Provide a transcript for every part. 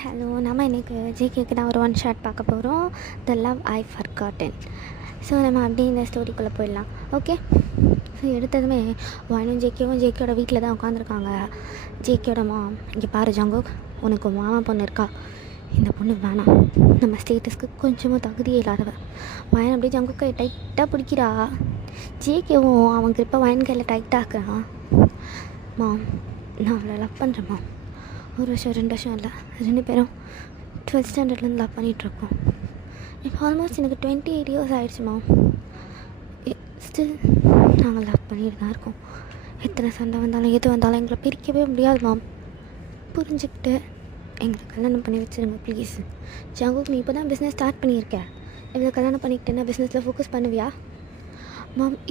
Hello. நம்ம இன்றைக்கி ஜிகேக்கு தான் ஒரு ஒன் ஷாட் பார்க்க போகிறோம். The love I forgotten. So நம்ம அப்படியே இந்த ஸ்டோரிக்குள்ளே போயிடலாம். ஓகே. ஸோ எடுத்ததுமே வானும் ஜேகேயோட வீட்டில் தான் உட்காந்துருக்காங்க. ஜேகேயோட இங்கே பாரு ஜங்குக், உனக்கு மாமா பொண்ணு இருக்கா, இந்த பொண்ணு வேணாம், நம்ம ஸ்டேட்டஸ்க்கு கொஞ்சமும் தகுதியே இல்லாதவ. வாயன் அப்படியே ஜங்குக்கை டைட்டாக பிடிக்கிறா. ஜேகேவும் அவன் கிட்ட வாயன் கையில் டைட்டாக இருக்கிறான். நான் அவளை லவ் பண்ணுறேம்மா. 1 வருஷம் 2 வருஷம் இல்லை, 2 பேரும் 12th ஸ்டாண்டர்ட்லேருந்து லவ் பண்ணிகிட்ருக்கோம். இப்போ ஆல்மோஸ்ட் எனக்கு 28 இயர்ஸ் ஆகிடுச்சுமா. ஸ்டில் நாங்கள் லவ் பண்ணிட்டு தான் இருக்கோம். எத்தனை சண்டை வந்தாலும் எது வந்தாலும் எங்களை பிரிக்கவே முடியாதுமா. புரிஞ்சுக்கிட்டு எங்களை கல்யாணம் பண்ணி வச்சுருங்க ப்ளீஸ். ஜங்குக், நீ இப்போ தான் பிஸ்னஸ் ஸ்டார்ட் பண்ணியிருக்க. இவ்வளோ கல்யாணம் பண்ணிக்கிட்டேன்னா பிஸ்னஸில் ஃபோக்கஸ் பண்ணுவியா?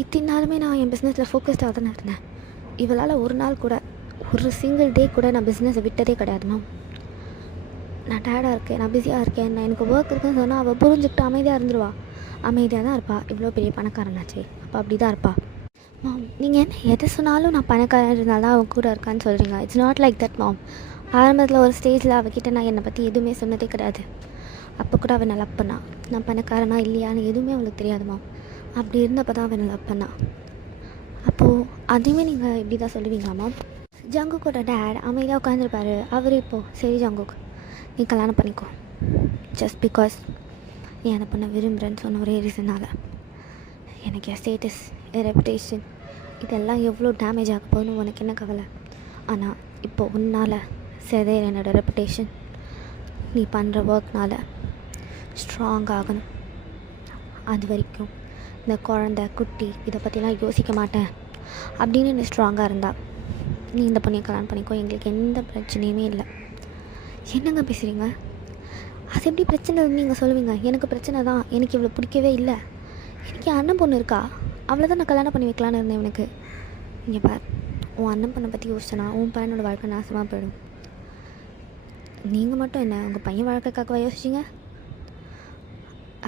இத்தனை நாளுமே நான் என் பிஸ்னஸில் ஃபோக்கஸ்டாக தானே இருந்தேன். இவளால் ஒரு நாள் கூட, ஒரு சிங்கிள் டே கூட நான் பிஸ்னஸை விட்டதே கிடையாது மேம். நான் டயர்டாக இருக்கேன், நான் பிஸியாக இருக்கேன், நான் எனக்கு ஒர்க் இருக்குன்னு சொன்னால் அவள் புரிஞ்சுக்கிட்டு அமைதியாக இருந்துருவா. அமைதியாக தான் இருப்பாள். இவ்வளோ பெரிய பணக்காரனாச்சே, அப்போ அப்படி தான் இருப்பாள். மாம், நீங்கள் என்ன எதை சொன்னாலும் நான் பணக்காரன் இருந்தால் தான் அவள் கூட இருக்கான்னு சொல்கிறீங்க. இட்ஸ் நாட் லைக் தட் மாம். ஆரம்பத்தில் ஒரு ஸ்டேஜில் அவகிட்ட நான் என்னை பற்றி எதுவுமே சொன்னதே கிடையாது. அப்போ கூட அவள் நான் லவ் பண்ணா. நான் பணக்காரனா இல்லையான்னு எதுவுமே அவளுக்கு தெரியாது மாம். அப்படி இருந்தப்போ தான் அவள் லவ் பண்ணா. அப்போது அதையுமே நீங்கள் இப்படி தான் சொல்லுவீங்களா மேம்? ஜங்குக்கோட டேட் அமைதியாக உட்காந்துருப்பாரு. அவர் இப்போது சரி ஜங்குக், நீ கல்யாணம் பண்ணிக்கோ, ஜஸ்ட் பிகாஸ் நீ அதை பண்ண விரும்புகிறேன்னு சொன்ன ஒரே ரீசனால். எனக்கு என் ஸ்டேட்டஸ், என் ரெப்புடேஷன் இதெல்லாம் எவ்வளோ டேமேஜ் ஆக போகுதுன்னு உனக்கு என்ன கவலை? ஆனால் இப்போது உன்னால் சேதேற என்னோடய ரெப்புடேஷன். நீ பண்ணுற ஒர்க்னால் ஸ்ட்ராங் ஆகணும். அது வரைக்கும் இந்த குழந்தை குட்டி இதை பற்றிலாம் யோசிக்க மாட்டேன் அப்படின்னு நீ ஸ்ட்ராங்காக இருந்தா நீ இந்த பொண்ணையை கல்யாணம் பண்ணிக்கோ. எங்களுக்கு எந்த பிரச்சனையுமே இல்லை. என்னங்க பேசுகிறீங்க? அது எப்படி பிரச்சனை நீங்கள் சொல்லுவீங்க? எனக்கு பிரச்சனை தான். எனக்கு இவ்வளோ பிடிக்கவே இல்லை. எனக்கு என் அண்ணன் பொண்ணு இருக்கா, அவ்வளோ தான் நான் கல்யாணம் பண்ணி வைக்கலான்னு இருந்தேன். எனக்கு இங்கே பார், உன் அண்ணன் பொண்ணை பற்றி யோசிச்சனா உன் பையனோட வாழ்க்கை நாசமாக போயிடும். நீங்கள் மட்டும் என்ன உங்கள் பையன் வாழ்க்கைக்காகவா யோசிச்சிங்க?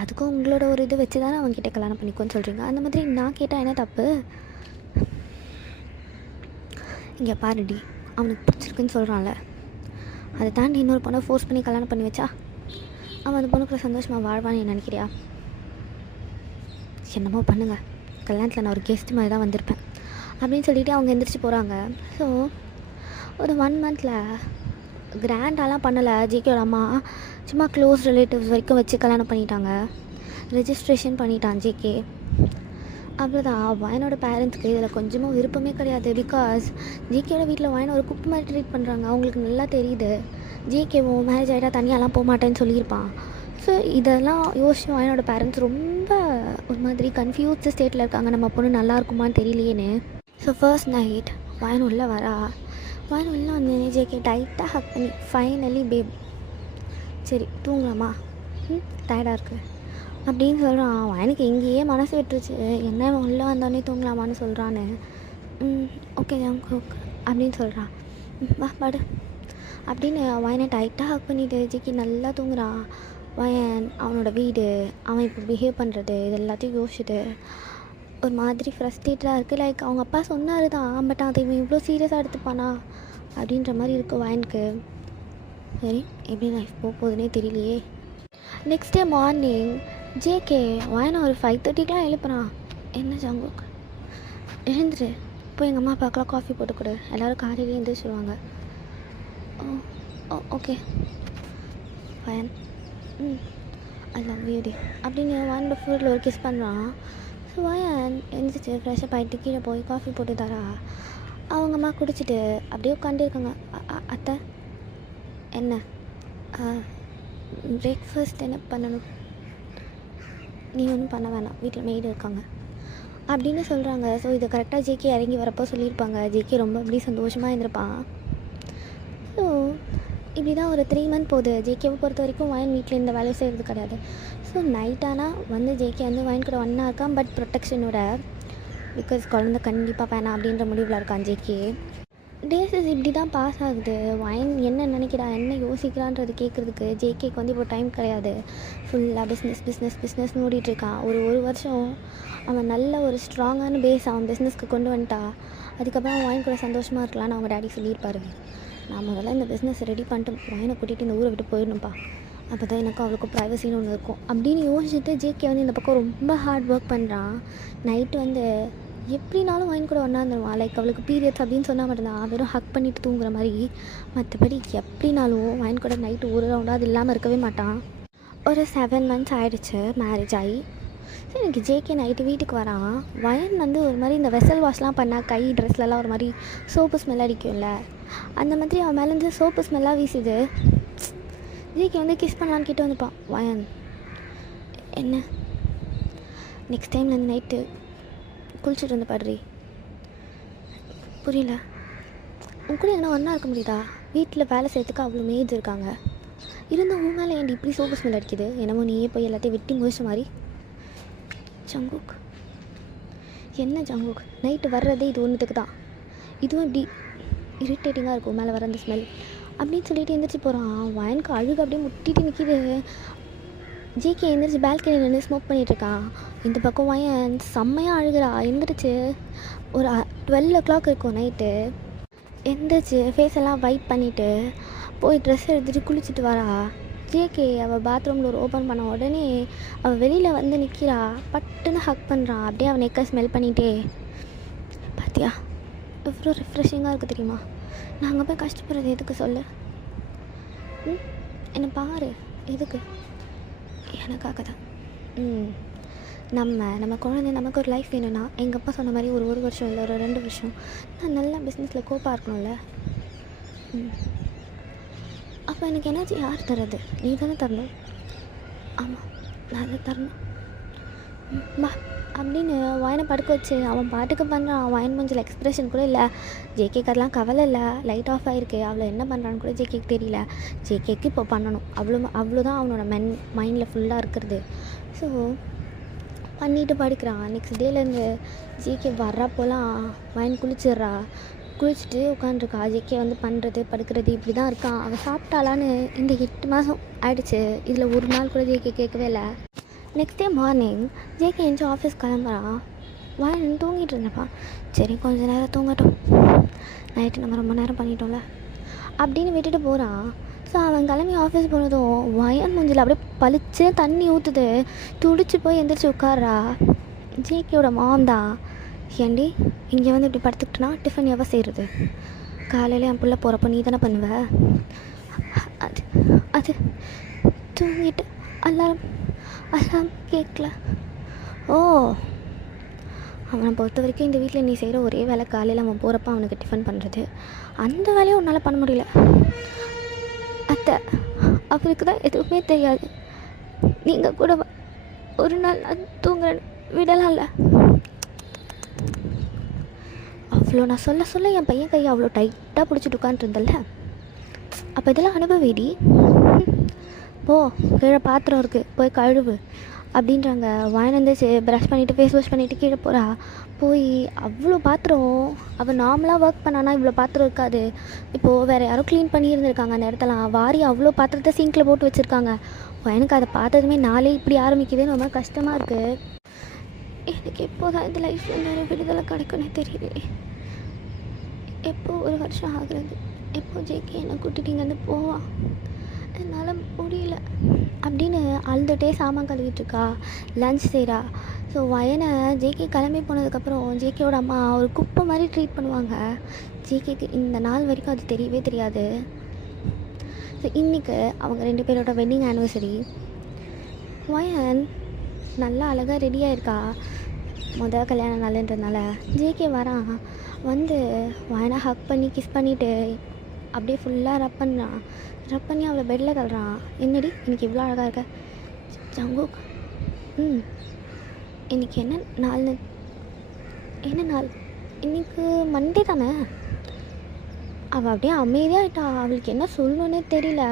அதுக்கும் உங்களோட ஒரு இது வச்சு தானே அவங்ககிட்ட கல்யாணம் பண்ணிக்கோன்னு சொல்கிறீங்க. அந்த மாதிரி நான் கேட்டால் என்ன தப்பு? இங்கே பாருடி, அவனுக்கு பிடிச்சிருக்குன்னு சொல்கிறான்ல, அதை தாண்டி இன்னொரு பொண்ணை ஃபோர்ஸ் பண்ணி கல்யாணம் பண்ணி வச்சா அவன் அந்த பொண்ணுக்குள்ள சந்தோஷமாக வாழ்வான்னு நினைக்கிறியா? என்னமோ பண்ணுங்கள், கல்யாணத்தில் நான் ஒரு கெஸ்ட் மாதிரி தான் வந்திருப்பேன் அப்படின்னு சொல்லிவிட்டு அவங்க எந்திரிச்சு போகிறாங்க. ஸோ ஒரு 1 மந்தில் கிராண்டாலாம் பண்ணலை. ஜிகேயோட அம்மா சும்மா க்ளோஸ் ரிலேட்டிவ்ஸ் வரைக்கும் வச்சு கல்யாணம் பண்ணிட்டாங்க. ரெஜிஸ்ட்ரேஷன் பண்ணிட்டான் ஜிகே. அவ்வளோதான். வாயனோட பேரண்ட்ஸ்க்கு இதில் கொஞ்சமும் விருப்பமே கிடையாது. பிகாஸ் ஜிகேயோட வீட்டில் வாயனை ஒரு குப்பு மாதிரி ட்ரீட் பண்ணுறாங்க. அவங்களுக்கு நல்லா தெரியுது. ஜிகேவும் மேரேஜ் ஆகிட்டா தனியாலாம் போக மாட்டேன்னு சொல்லியிருப்பான். ஸோ இதெல்லாம் யோசிச்சு வாயனோட பேரண்ட்ஸ் ரொம்ப ஒரு மாதிரி கன்ஃபியூஸ்டு ஸ்டேட்டில் இருக்காங்க. நம்ம பொண்ணு நல்லா இருக்குமான்னு தெரியலையேன்னு. ஸோ ஃபர்ஸ்ட் நைட் வாயன் உள்ளே வரா. வாயன் உள்ளே வந்து ஜேகே டைட்டாக ஹக் பண்ணி ஃபைனலி பேப் சரி தூங்கலாமா, டயர்டாக இருக்குது அப்படின்னு சொல்கிறான். எனக்கு எங்கேயே மனசு விட்டுருச்சு, என்ன உள்ளே வந்தோடனே தூங்கலாமான்னு சொல்கிறான்னு. ஓகே ஜங்குக் அப்படின்னு சொல்கிறான். வா பாடு அப்படின்னு வயனை டைட்டாக ஹக் பண்ணிவிட்டு ஜிக்கி நல்லா தூங்குறான். வயன் அவனோட வீடு, அவன் இப்போ பிஹேவ் பண்ணுறது இது எல்லாத்தையும் யோசிச்சுட்டு ஒரு மாதிரி ஃப்ரஸ்ட்ரேட்டடாக இருக்குது. லைக் அவங்க அப்பா சொன்னார் தான், பட் அதை இவன் இவ்வளோ சீரியஸாக எடுத்துப்பானா அப்படின்ற மாதிரி இருக்குது வயனுக்கு. சரி, எப்படி லைஃப் போக போகுதுன்னே தெரியலையே. நெக்ஸ்ட் டே மார்னிங் ஜேகே வாயனை ஒரு 5:30க்கெலாம் எழுப்புறான். என்ன ஜங்குக், எழுந்துரு, போய் எங்கள் அம்மா அப்பாக்கெலாம் காஃபி போட்டு கொடு, எல்லோரும் காலையிலே எழுந்திரிச்சிடுவாங்க. ஓகே வயன், ஐ லவ் யூ டி அப்படின்னு வாயனோட ஃபுட்டில் ஒரு கிஸ் பண்ணுறான். ஸோ வயன் எழுந்திரிச்சு ஃப்ரெஷ்ஷப் ஆகிட்டு கீழே போய் காஃபி போட்டு தரா. அவங்க அம்மா குடிச்சிட்டு அப்படியே உட்காந்துருக்காங்க. அத்தை என்ன பிரேக்ஃபாஸ்ட் என்ன பண்ணணும்? நீ ஒன்றும் பண்ண வேணாம், வீட்டில் மெய்டு இருக்காங்க அப்படின்னு சொல்கிறாங்க. ஸோ இதை கரெக்டாக ஜேகே இறங்கி வரப்போ சொல்லியிருப்பாங்க. ஜேகே ரொம்ப அப்படி சந்தோஷமாக இருந்திருப்பான். ஸோ இப்படி தான் ஒரு 3 மந்த் போகுது. ஜேகேவை பொறுத்த வரைக்கும் வயன் வீட்டில் இந்த வேலையை செய்கிறது கிடையாது. ஸோ நைட்டானால் வந்து ஜேகே வந்து வயன் கூட ஒன்றா இருக்கான், பட் ப்ரொடெக்ஷனோட. பிகாஸ் குழந்தை கண்டிப்பாக வேணாம் அப்படின்ற முடிவில் இருக்கான் ஜேகே. டேஸஸ் இப்படி தான் பாஸ் ஆகுது. வயன் என்ன நினைக்கிறா, என்ன யோசிக்கிறான்றது கேட்குறதுக்கு ஜேகேக்கு வந்து இப்போ டைம் கிடையாது. ஃபுல்லாக பிஸ்னஸ்னு ஓடிட்டுருக்கான். ஒரு வருஷம் அவன் நல்ல ஒரு ஸ்ட்ராங்கான பேஸ் அவன் பிஸ்னஸ்க்கு கொண்டு வந்துட்டா. அதுக்கப்புறம் வயன் கூட சந்தோஷமாக இருக்கலான்னு அவங்க டேடி சொல்லியிருப்பாரு. நான் முதல்ல இந்த பிஸ்னஸ் ரெடி பண்ணிட்டு வயனை கூட்டிகிட்டு இந்த ஊரை விட்டு போயிடணும்ப்பா. அப்போ தான் எனக்கும் அவளுக்கும் ப்ரைவசின்னு ஒன்று இருக்கும் அப்படின்னு யோசிச்சுட்டு ஜேகே வந்து இந்த பக்கம் ரொம்ப ஹார்ட் ஒர்க் பண்ணுறான். நைட்டு வந்து எப்படினாலும் வயன் கூட ஒன்றாந்துருவான். லைக் அவளுக்கு பீரியட்ஸ் அப்படின்னு சொன்னால் மட்டும்தான் வெறும் ஹக் பண்ணிட்டு தூங்குற மாதிரி. மற்றபடி எப்படினாலும் வயன் கூட நைட்டு ஒரு ரவுண்டாக அது இல்லாமல் இருக்கவே மாட்டான். ஒரு 7 months ஆகிடுச்சு மேரேஜ் ஆகி. சரி, எனக்கு ஜேகே நைட்டு வீட்டுக்கு வரான். வயன் வந்து ஒரு மாதிரி இந்த வெசல் வாஷ்லாம் பண்ணால் கை ட்ரெஸ்லலாம் ஒரு மாதிரி சோப்பு ஸ்மெல் அடிக்கும்ல, அந்த மாதிரி அவன் மேலேருந்து சோப்பு ஸ்மெல்லாக வீசுது. ஜேகே வந்து கிஸ் பண்ணலான்னு கிட்ட வந்துப்பான். வயன் என்ன நெக்ஸ்ட் டைம்லேருந்து நைட்டு குளிச்சுட்டு வந்து பாடுறி. புரியல, உன் கூட என்ன ஒன்றா இருக்க முடியுதா? வீட்டில் வேலை செய்யறதுக்கு அவ்வளோ மேஜ் இருக்காங்க, இருந்தும் உன் மேலே ஏன்டி இப்படி சோப்பு ஸ்மெல் அடிக்குது? என்னமோ நீயே போய் எல்லாத்தையும் வெட்டி முடிச்ச மாதிரி. ஜங்குக் என்ன ஜங்குக், நைட்டு வர்றதே இது ஒன்றுத்துக்கு தான், இதுவும் இப்படி இரிட்டேட்டிங்காக இருக்கும் மேலே வர அந்த ஸ்மெல் அப்படின்னு சொல்லிட்டு எந்திரிச்சு போகிறான். வயனுக்கு அழுகு அப்படியே முட்டிட்டு நிற்கிது. ஜேகே எந்திரிச்சு பால்கனியில் நின்று ஸ்மோக் பண்ணிகிட்ருக்கான். இந்த பக்கம் வயன் செம்மையாக அழுகிறா. எந்திரிச்சு ஒரு 12 o'clock இருக்கும் நைட்டு. எந்திரிச்சு ஃபேஸ் எல்லாம் வைப் பண்ணிவிட்டு போய் ட்ரெஸ் எடுத்துகிட்டு குளிச்சுட்டு வரா. ஜேகே அவள் பாத்ரூம் டோர் ஓப்பன் பண்ண உடனே அவள் வெளியில் வந்து நிற்கிறா. பட்டுன்னு ஹக் பண்ணுறான். அப்படியே அவன் நெக்கை ஸ்மெல் பண்ணிகிட்டே. பார்த்தியா எவ்வளோ ரிஃப்ரெஷிங்காக இருக்குது தெரியுமா? நாங்கள் போய் கஷ்டப்படுறது எதுக்கு சொல்லு? என்னை பாரு, எதுக்கு? எனக்காக தான். நம்ம குழந்தை நமக்கு ஒரு லைஃப் வேணும்னா எங்கள் அப்பா சொன்ன மாதிரி ஒரு வருஷம் இல்லை ஒரு 2 வருஷம் நான் நல்லா பிஸ்னஸில் கோப்பாக இருக்கணும்ல. அப்போ எனக்கு எனர்ஜி யார் தர்றது? நீ தானே தரணும். ஆமாம், நான் தான் தரணும். பா அப்படின்னு வயனை படுக்க வச்சு அவன் பாட்டுக்கு பண்ணுறான். வயன் மூஞ்சில் எக்ஸ்ப்ரெஷன் கூட இல்லை. ஜேகேக்கு அதெல்லாம் கவலை இல்லை. லைட் ஆஃப் ஆகிருக்கு. அவளை என்ன பண்ணுறான்னு கூட ஜேகேக்கு தெரியல. ஜேகேக்கு இப்போ பண்ணணும், அவ்வளோதான் அவனோட மைண்டில் ஃபுல்லாக இருக்கிறது. ஸோ பண்ணிட்டு படுக்கிறான். நெக்ஸ்ட் டேலேருந்து ஜேகே வர்றப்போலாம் வயன் குளிச்சுட்டு உட்காந்துருக்கா. ஜேகே வந்து பண்ணுறது படுக்கிறது இப்படி தான் இருக்கான். அவள் சாப்பிட்டாலான்னு இந்த 8 மாதம் ஆயிடுச்சு. இதில் ஒரு நாள் கூட ஜேகே கேட்கவே இல்லை. நெக்ஸ்ட் டே மார்னிங் ஜேகே எஞ்சி ஆஃபீஸ் கிளம்புறான். வயன் தூங்கிட்டு இருந்தப்பான். சரி கொஞ்சம் நேரம் தூங்கட்டும், நைட்டு நம்ம ரொம்ப நேரம் பண்ணிட்டோம்ல அப்படின்னு விட்டுட்டு போகிறான். ஸோ அவன் கிளம்பி ஆஃபீஸ் போனதும் வயன் மூஞ்சில் அப்படியே பளிச்சு தண்ணி ஊற்றுது. துடிச்சு போய் எந்திரிச்சு உட்கார்றா. ஜேகேயோட மாம் தான். ஏண்டி இங்கே வந்து இப்படி படுத்துக்கிட்டுனா டிஃபன் எவ்வளோ செய்கிறது? காலையில் என் பிள்ளை போகிறப்ப நீ தானே பண்ணுவ. அது தூங்கிட்டு அலாம் கேட்கல. ஓ, அவனை பொறுத்த வரைக்கும் இந்த வீட்டில் நீ செய்கிற ஒரே வேலை காலையில் அவன் போகிறப்ப அவனுக்கு டிஃபன் பண்ணுறது. அந்த வேலையை உன்னால் பண்ண முடியல. அத்தை அவருக்கு தான் எதுவுமே தெரியாது. நீங்கள் கூட ஒரு நாள் தூங்குற விடலாம்ல. அவ்வளோ நான் சொல்ல என் பையன் கையை அவ்வளோ டைட்டாக பிடிச்சிட்டு உட்காந்துருந்தல்ல. அப்போ இதெல்லாம் அனுபவிடி. போ, கீழே பாத்திரம் இருக்குது போய் கழுவு அப்படின்றாங்க. வாங்கினந்துச்சு ப்ரஷ் பண்ணிவிட்டு ஃபேஸ் வாஷ் பண்ணிவிட்டு கீழே போகிறா. போய் அவ்வளோ பாத்திரம். அவள் நார்மலாக ஒர்க் பண்ணானா இவ்வளோ பாத்திரம் இருக்காது. இப்போது வேறு யாரும் க்ளீன் பண்ணி இருந்திருக்காங்க அந்த இடத்தலாம். வாரி அவ்வளோ பாத்திரத்தை சிங்கில் போட்டு வச்சுருக்காங்க. எனக்கு அதை பார்த்ததுமே நாளே இப்படி ஆரம்பிக்குதுன்னு ரொம்ப கஷ்டமாக இருக்குது. எனக்கு எப்போ தான் இந்த லைஃப்பில் நிறைய விடுதலை கிடைக்குன்னு தெரியல. எப்போ 1 வருஷம் ஆகுறது? எப்போ ஜேகே என்னை கூட்டிகிட்டு இங்கேருந்து போவான்? என்னால் முடியல அப்படின்னு அழுதுகிட்டே சாமான் கழுவிட்டுருக்கா. லன்ச் செய்கிறா. ஸோ வயனை ஜேகே கிளம்பி போனதுக்கப்புறம் ஜேகேயோட அம்மா ஒரு குப்பை மாதிரி ட்ரீட் பண்ணுவாங்க. ஜேகேக்கு இந்த நாள் வரைக்கும் அது தெரியவே தெரியாது. ஸோ இன்றைக்கி அவங்க 2 பேரோட வெட்டிங் ஆனிவர்சரி. வயன் நல்லா அழகாக ரெடியாக இருக்கா. முதல் கல்யாண நாளுன்றதுனால ஜேகே வரான். வந்து வயனை ஹக் பண்ணி கிஸ் பண்ணிவிட்டு அப்படியே ஃபுல்லாக ரப் பண்ணி அவளை பெட்டில் தள்ளுறான். என்னடி இன்றைக்கி இவ்வளோ அழகாக இருக்க? ஜங்குக் இன்றைக்கி என்ன நாள்? இன்றைக்கி மண்டே தானே? அவள் அப்படியே அமைதியாகிட்டா. அவளுக்கு என்ன சொல்லணுன்னே தெரியல.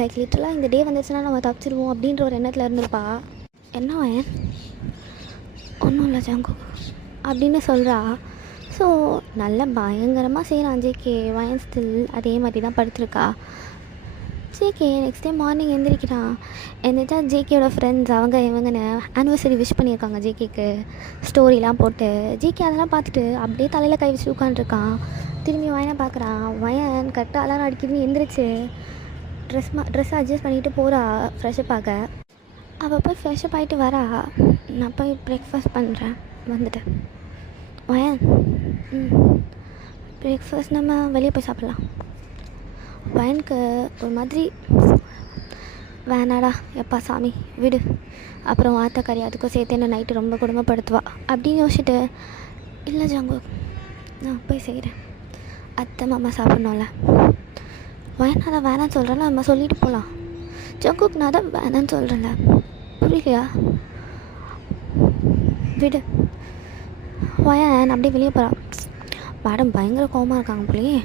லைக் லிட்டரலாக இந்த டே வந்துச்சுன்னா நம்ம தப்பிச்சிருவோம் அப்படின்ற ஒரு எண்ணத்தில் இருந்திருப்பா. என்ன வயன்? ஒன்றும் இல்லை ஜங்குக் அப்படின்னு சொல்கிறா. ஸோ நல்ல பயங்கரமாக செய்கிறான் ஜேகே. வயன் ஸ்டில் அதே மாதிரி தான் படுத்துருக்கா. ஜேகே நெக்ஸ்ட் டே மார்னிங் எந்திரிக்கிறான். எந்திரிச்சா ஜேகேயோட ஃப்ரெண்ட்ஸ் அவங்க இவங்கன்னு ஆனிவர்சரி விஷ் பண்ணியிருக்காங்க ஜேகேக்கு. ஸ்டோரிலாம் போட்டு ஜேகே அதெல்லாம் பார்த்துட்டு அப்படியே தலையில் கை வச்சு உட்காந்துருக்கான். திரும்பி வயனை பார்க்குறான். வயன் கரெக்டாக அலாரம் அடிக்குதுன்னு எந்திரிச்சு ட்ரெஸ்ஸை அட்ஜஸ்ட் பண்ணிவிட்டு போகிறா ஃப்ரெஷ்ஷப் ஆக. அவள் போய் ஃப்ரெஷ்ஷப் ஆகிட்டு வரா. நான் போய் பிரேக்ஃபாஸ்ட் பண்ணுறேன் வந்துட்டு. வயன் பிரேக்ஃபாஸ்ட் நம்ம வெளியே போய் சாப்பிட்லாம். வயனுக்கு ஒரு மாதிரி வேணாடா எப்பா சாமி விடு, அப்புறம் ஆத்தக்கறி அதுக்கும் சேர்த்து என்ன நைட்டு ரொம்ப குடும்பப்படுத்துவா அப்படின்னு யோசிச்சுட்டு, இல்லை ஜங்கு நான் போய் செய்கிறேன், அத்தை மாமா சாப்பிட்ணும்ல. வயன் நான் வேணான்னு சொல்கிறேன்ல, நம்ம சொல்லிட்டு போகலாம். ஜங்குக்கு நான் தான் வேணான்னு சொல்கிறேன்ல, புரியலையா? விடு. வயன் அப்படியே வெளியே போகிறான். மேடம் பயங்கர கோவமாக இருக்காங்க போலயே,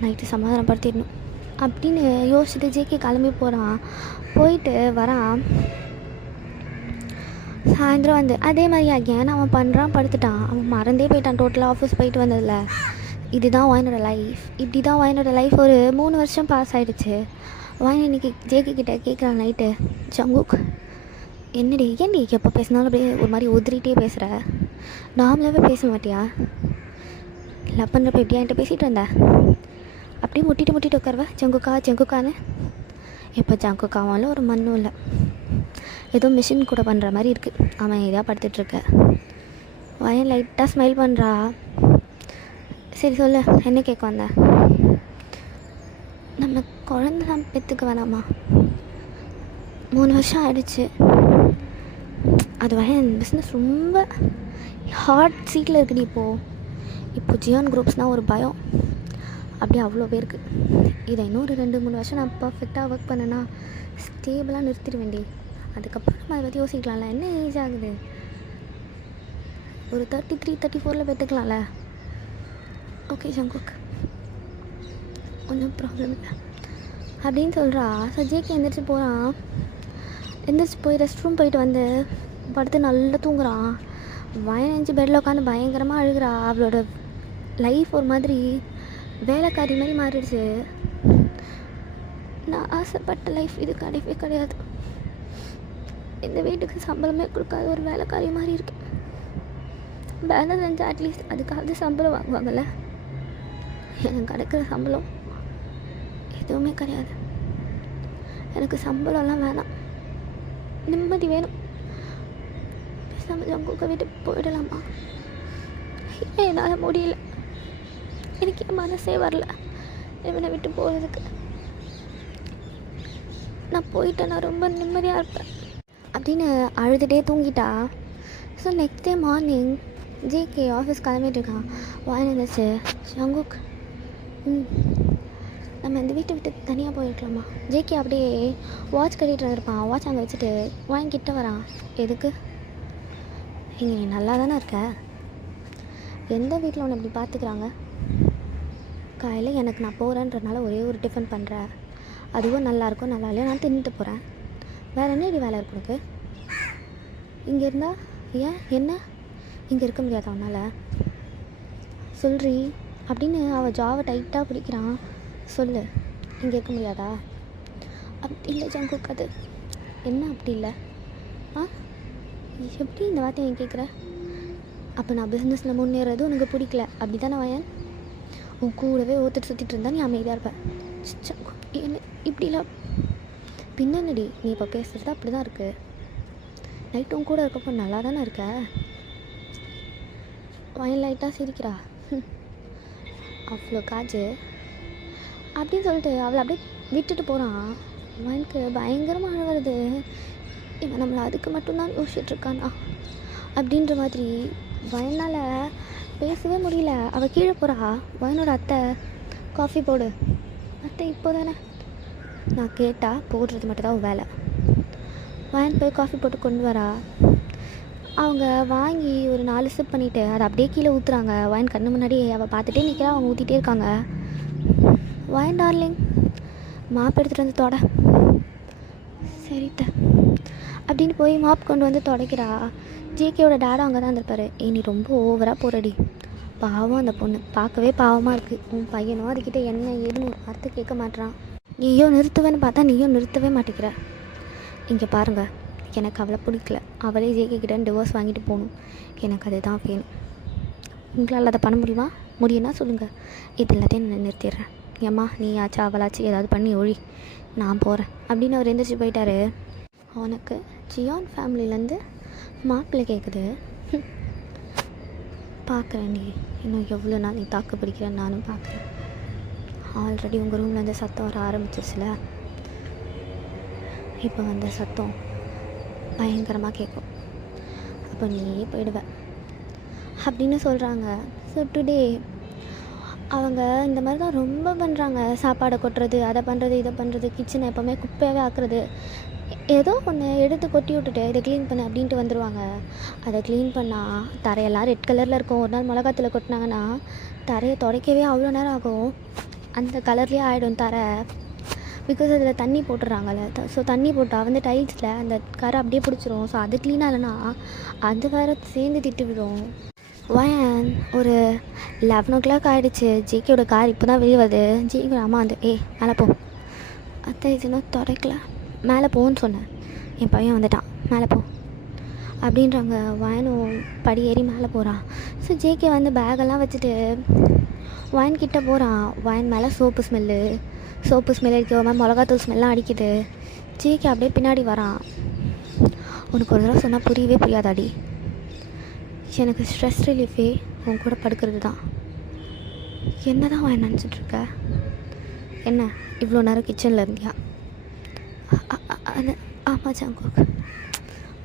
நைட்டு சமாதானப்படுத்திடணும் அப்படின்னு யோசிச்சுட்டு ஜேகே கிளம்பி போகிறான். போயிட்டு வரான். சாயந்தரம் வந்து அதே மாதிரி அகேன் அவன் பண்ணுறான், படுத்துட்டான். அவன் மறந்தே போயிட்டான் டோட்டலாக ஆஃபீஸ் போயிட்டு வந்ததில்ல. இதுதான் வாயினோட லைஃப். இப்படி தான் வாயினோட லைஃப் ஒரு 3 வருஷம் பாஸ் ஆகிடுச்சு. வாயின் இன்றைக்கி ஜேகே கிட்டே கேட்குறான் நைட்டு, ஜங்குக் என்னடி ஏன்டி எப்போ பேசினாலும் அப்படியே ஒரு மாதிரி உதிரிட்டே பேசுகிற, நார்மலாகவே பேச மாட்டியா, லவ் பண்ணுறப்ப எப்படியா என்கிட்ட பேசிகிட்டு இருந்த, அப்படியே முட்டிட்டு உட்காருவ ஜங்குக்கான்னு. இப்போ ஜங்குக்காவாலும் ஒரு மண்ணும் இல்லை, ஏதோ மிஷின் கூட பண்ணுற மாதிரி இருக்குது. அவன் எதாவது படுத்துட்ருக்க. வயன் லைட்டாக ஸ்மைல் பண்ணுறா. சரி சொல்லு, என்ன கேட்க வந்த? நம்ம குழந்தைலாம் பெற்றுக்க வேணாமா? 3 வருஷம் ஆகிடுச்சு. அது வயன் பிஸ்னஸ் ரொம்ப ஹார்ட் சீட்டில் இருக்குடி. இப்போ ஜியான் குரூப்ஸ்னால் ஒரு பயம், அப்படியே அவ்வளோ பேருக்கு. இதை இன்னொரு 2-3 வருஷம் நான் பர்ஃபெக்டாக ஒர்க் பண்ணேன்னா ஸ்டேபிளாக நிறுத்திட வேண்டி. அதுக்கப்புறம் நம்ம அதை பற்றி யோசிக்கலாம்ல. என்ன ஏஜ் ஆகுது, ஒரு 33-34 பெற்றுக்கலாம்ல. ஓகே ஜங்குக் ஒன்றும் ப்ராப்ளம் இல்லை அப்படின்னு சொல்கிறா. சஜேக்கு எந்திரிச்சு போகிறான். எந்திரிச்சு போய் ரெஸ்ட் ரூம் போயிட்டு வந்து படுத்து நல்லா தூங்குறான். வயனஞ்சு பெட்டில் உட்காந்து பயங்கரமாக அழுகிறா. அவளோட லைஃப் ஒரு மாதிரி வேலைக்காரி மாதிரி மாறிடுச்சு. நான் ஆசைப்பட்ட லைஃப் இது கிடையவே கிடையாது. இந்த வீட்டுக்கு சம்பளமே கொடுக்காத ஒரு வேலைக்காரி மாதிரி இருக்கு. வேலை செஞ்சால் அட்லீஸ்ட் அதுக்காக சம்பளம் வாங்குவாங்கள்ல. எனக்கு கிடைக்கிற சம்பளம் எதுவுமே கிடையாது. எனக்கு சம்பளம்லாம் வேணாம், நிம்மதி வேணும். பேசாமல் ஜங்குக்க வீட்டுக்கு போயிடலாமா? என்னால் முடியல, எனக்கு என் மனசே வரல இவனை விட்டு போகிறதுக்கு. நான் போயிட்டேன், நான் ரொம்ப நிம்மதியாக இருப்பேன் அப்படின்னு அழுதுகிட்டே தூங்கிட்டா. So next day morning JK office கிளம்பிட்டுருக்கான். வாயின் இருந்துச்சு, ஜங்குக் நம்ம இந்த வீட்டை விட்டு தனியாக போயிருக்கலாமா? ஜேகே அப்படியே வாட்ச் கட்டிகிட்டு வந்திருப்பான். வாட்ச் அங்கே வச்சுட்டு வாயின் கிட்ட வரான். எதுக்கு? இங்கே நீ நல்லா தானே இருக்க, எந்த வீட்டில் உன்னை இப்படி பார்த்துக்கிறாங்க? காலையில் எனக்கு நான் போகிறேன்றதுனால ஒரே ஒரு டிஃபன் பண்ணுறேன், அதுவும் நல்லாயிருக்கும் நல்லா இல்லையா நான் தின்னுட்டு போகிறேன். வேறு என்ன இப்படி வேலை இருக்கு உனக்கு? இங்கே இருந்தால் ஏன் என்ன இங்கே இருக்க முடியாதா அவனால்? சொல்றி அப்படின்னு அவள் ஜாவை டைட்டாக பிடிக்கிறான். சொல்லு, இங்கே இருக்க முடியாதா? அப்படி இல்லை ஜங்குக், அது என்ன அப்படி இல்லை? எப்படி இந்த வார்த்தையை நீ கேட்குற? அப்போ நான் பிஸ்னஸில் முன்னேறது உனக்கு பிடிக்கல அப்படி தானே வயன்? உன் கூடவே ஒருத்தர் சுற்றிட்டு இருந்தா நீ அமைதியாக இருப்பேன். என்ன இப்படிலாம் பின்னடி நீ இப்போ பேசுகிறது அப்படி தான் இருக்குது. நைட்டு உன் கூட இருக்கப்போ நல்லா தானே இருக்க. வயன் லைட்டாக சிரிக்கிறா. அவ்வளோ காஜு அப்படின்னு சொல்லிட்டு அவளை அப்படியே விட்டுட்டு போகிறான். வயனுக்கு பயங்கரமாக வருது. இவன் நம்மளை அதுக்கு மட்டும்தான் யோசிச்சுட்ருக்கானா அப்படின்ற மாதிரி. வயனால் பேசவே முடியல. அவள் கீழே போகிறா. வயனோட அத்தை காஃபி போடு. அத்தை இப்போ தானே நான் கேட்டால் போடுறது மட்டும்தான் வேலை. வயன் போய் காஃபி போட்டு கொண்டு வரா. அவங்க வாங்கி ஒரு 4 சிப் பண்ணிவிட்டு அதை அப்படியே கீழே ஊற்றுறாங்க. வயன் கண்ணு முன்னாடி அவள் பார்த்துட்டே நிற்கிறா. அவங்க ஊற்றிட்டே இருக்காங்க. வயன் டார்லிங் மாப் எடுத்துகிட்டு வந்து தொட. சரித்த அப்படின்னு போய் மாப் கொண்டு வந்து துடைக்கிறா. ஜேகேயோட டேடும் அங்கே தான் இருந்திருப்பாரு. நீ ரொம்ப ஓவராக போகிறடி, பாவம் அந்த பொண்ணு, பார்க்கவே பாவமாக இருக்குது. உன் பையனும் அதுக்கிட்ட என்ன ஏதுன்னு ஒரு வார்த்தை கேட்க மாட்டான். நீயோ நிறுத்துவேன்னு பார்த்தா நீயும் நிறுத்தவே மாட்டேங்கிற. இங்கே பாருங்கள், எனக்கு அவளை பிடிக்கல. அவளே ஜேகே கிட்ட டிவோர்ஸ் வாங்கிட்டு போகணும். எனக்கு அதுதான் வேணும். உங்களால் அதை பண்ண முடியுமா? முடியும்னா சொல்லுங்கள், இது எல்லாத்தையும் நான் நிறுத்திடுறேன். ஏம்மா நீ ஆச்சு அவளாச்சு ஏதாவது பண்ணி ஒழி, நான் போகிறேன் அப்படின்னு அவர் எந்திரிச்சு போயிட்டாரு. அவனுக்கு ஜியான் ஃபேமிலியிலேருந்து மாப்பிள்ளை கேட்குது. பார்க்குறேன் நீ இன்னும் எவ்வளோ நாள் நீ தாக்கு பிடிக்கிறேன்னு நானும் பார்க்குறேன். ஆல்ரெடி உங்கள் ரூம்லேருந்து சத்தம் வர ஆரம்பிச்சிருச்சுல, இப்போ வந்த சத்தம் பயங்கரமாக கேட்கும், அப்போ நீயே போயிடுவேன் அப்படின்னு சொல்கிறாங்க. ஸோ டுடே அவங்க இந்த மாதிரி தான் ரொம்ப பண்ணுறாங்க. சாப்பாடை கொட்டுறது, அதை பண்ணுறது, இதை பண்ணுறது, கிச்சனை எப்போவுமே குப்பையாகவே ஆக்குறது. ஏதோ ஒன்று எடுத்து கொட்டி விட்டுட்டு இதை க்ளீன் பண்ணு அப்படின்ட்டு வந்துடுவாங்க. அதை க்ளீன் பண்ணால் தரையெல்லாம் ரெட் கலரில் இருக்கும். ஒரு நாள் மிளகாத்தில் கொட்டினாங்கன்னா தரையை துடைக்கவே அவ்வளோ நேரம் ஆகும். அந்த கலர்லேயே ஆகிடும் தரை. பிகாஸ் அதில் தண்ணி போட்டுடுறாங்கல்ல. ஸோ தண்ணி போட்டால் வந்து டைல்ஸில் அந்த கரை அப்படியே பிடிச்சிரும். ஸோ அது க்ளீனாக இல்லைன்னா அது வேறு சேர்ந்து திட்டு விடும். வயன் ஒரு 11 o'clock ஆகிடுச்சு. ஜேகேயோட கார் இப்போ தான் வெளியே வருது. ஜேகே அம்மா வந்து மேலே போ அத்தை, இது இன்னும் துடைக்கல, மேலே போன்னு சொன்னேன். என் பையன் வந்துட்டான், மேலே போ அப்படின்றாங்க. வயனும் படி ஏறி மேலே போகிறான். ஸோ ஜேகே வந்து பேகெல்லாம் வச்சுட்டு வயன் கிட்டே போகிறான். வயன் மேலே சோப்பு ஸ்மெல்லு அடிக்க, ஒரு மாதிரி மிளகாத்தூள் ஸ்மெல்லாம் அடிக்குது. ஜேகே அப்படியே பின்னாடி வரான். உனக்கு ஒரு தடவை சொன்னால் புரியவே புரியாதாடி, எனக்கு ஸ்ட்ரெஸ் ரிலீஃபே உன் கூட படுக்கிறது தான். என்ன தான் அவன் நினச்சிட்ருக்க? என்ன இவ்வளோ நேரம் கிச்சனில் இருந்தியா? அது ஆமாம் ஜங்குக்,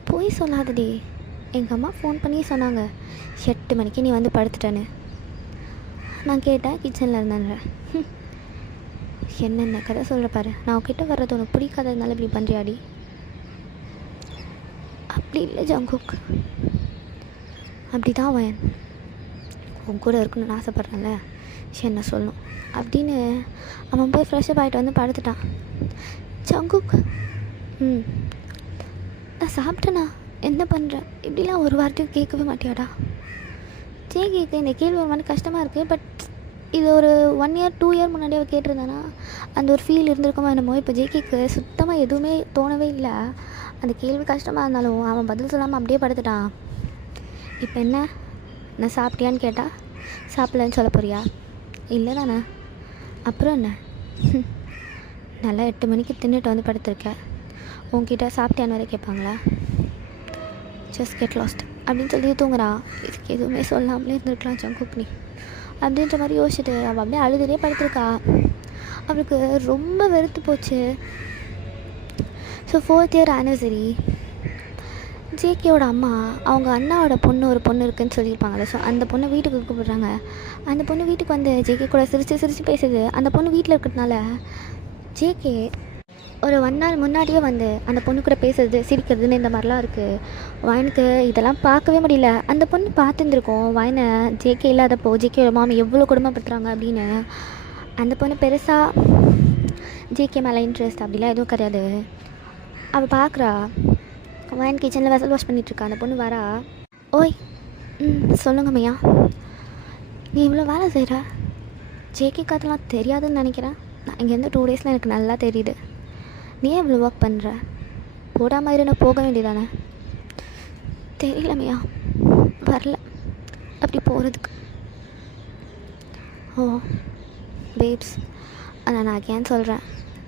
போய் சொல்லாதடி. எங்கள் அம்மா ஃபோன் பண்ணி சொன்னாங்க 8 மணிக்கு நீ வந்து படுத்துட்டேன்னு. நான் கேட்டேன் கிச்சனில் இருந்தேன்ற. என்னென்ன கதை சொல்கிற பாரு. நான் உன்கிட்ட வர்றது உனக்கு பிடிக்காததுனால இப்படி பண்ணுறியாடி? அப்படி இல்லை ஜங்குக், அப்படி தான் வயன் உன் கூட இருக்கணும்னு ஆசைப்பட்றேன்ல, என்ன சொல்லணும் அப்படின்னு அவன் போய் ஃப்ரெஷ்ஷப் ஆகிட்டு வந்து படுத்துட்டான். ஜங்குக் நான் சாப்பிட்டேண்ணா, என்ன பண்ணுறேன் இப்படிலாம் ஒரு வார்த்தையும் கேட்கவே மாட்டியாடா? ஜேகேக்கு இந்த கேள்வி ஒரு மாதிரி கஷ்டமாக இருக்குது. பட் இது ஒரு 1 year 2 year முன்னாடியே அவள் கேட்டிருந்தானா அந்த ஒரு ஃபீல் இருந்திருக்குமா என்னமோ. இப்போ ஜேகேக்கு சுத்தமாக எதுவுமே தோணவே இல்லை. அந்த கேள்வி கஷ்டமாக இருந்தாலும் அவன் பதில் சொல்லாமல் அப்படியே படுத்துட்டான். இப்போ என்ன, நான் சாப்பிட்டியான்னு கேட்டால் சாப்பிட்லன்னு சொல்ல போறியா? இல்லை தானே, அப்புறம் என்ன? நல்லா 8 மணிக்கு தின்னுட்டு வந்து படுத்துருக்கேன். உங்ககிட்ட சாப்பிட்டியான்னு வேறு கேட்பாங்களா? ஜஸ்ட் கெட் லாஸ்ட் அப்படின்னு சொல்லி தூங்குறான். இதுக்கு எதுவுமே சொல்லாமலே இருந்திருக்கலாம் ஜங்குக் நீ அப்படின்ற மாதிரி யோசிச்சுட்டு அவள் அப்படியே அழுதுகிட்டே படுத்துருக்கா. அவளுக்கு ரொம்ப வெறுத்து போச்சு. ஸோ 4th year anniversary ஜேகேயோட அம்மா அவங்க அண்ணாவோட ஒரு பொண்ணு இருக்குதுன்னு சொல்லியிருப்பாங்கள்ல. ஸோ அந்த பொண்ணை வீட்டுக்கு கூப்பிடுறாங்க. அந்த பொண்ணு வீட்டுக்கு வந்து ஜேகே கூட சிரித்து பேசுது. அந்த பொண்ணு வீட்டில் இருக்கிறதுனால ஜேகே ஒரு 1 நாள் முன்னாடியே வந்து அந்த பொண்ணு கூட பேசுறது சிரிக்கிறதுன்னு இந்த மாதிரிலாம் இருக்குது. வயனுக்கு இதெல்லாம் பார்க்கவே முடியல. அந்த பொண்ணு பார்த்துருந்துருக்கோம் வயனை ஜேகே இல்லாதப்போ ஜேகேயோட மாமி எவ்வளோ கொடுமைப்படுத்துகிறாங்க அப்படின்னு. அந்த பொண்ணு பெருசாக ஜேகே மேலே இன்ட்ரெஸ்ட் அப்படிலாம் எதுவும் கிடையாது. அவள் பார்க்குறா. வயன் கிச்சனில் வெசல் வாஷ் பண்ணிகிட்ருக்கா. அந்த பொண்ணு வரா. ஓய் சொல்லுங்க மையா, நீ இவ்வளோ வேலை செய்கிற? ஜேகேக்கு அதெல்லாம் தெரியாதுன்னு நினைக்கிறேன். நான் இங்கேருந்து 2 daysல எனக்கு நல்லா தெரியுது. நீ ஏன் இவ்வளோ ஒர்க் பண்ணுற? போடாமல் இரு, நான் போக வேண்டியதானே? தெரியல மையா, வரல அப்படி போகிறதுக்கு. ஓ பேப்ஸ், ஆனால் நான் ஏன் சொல்கிறேன்,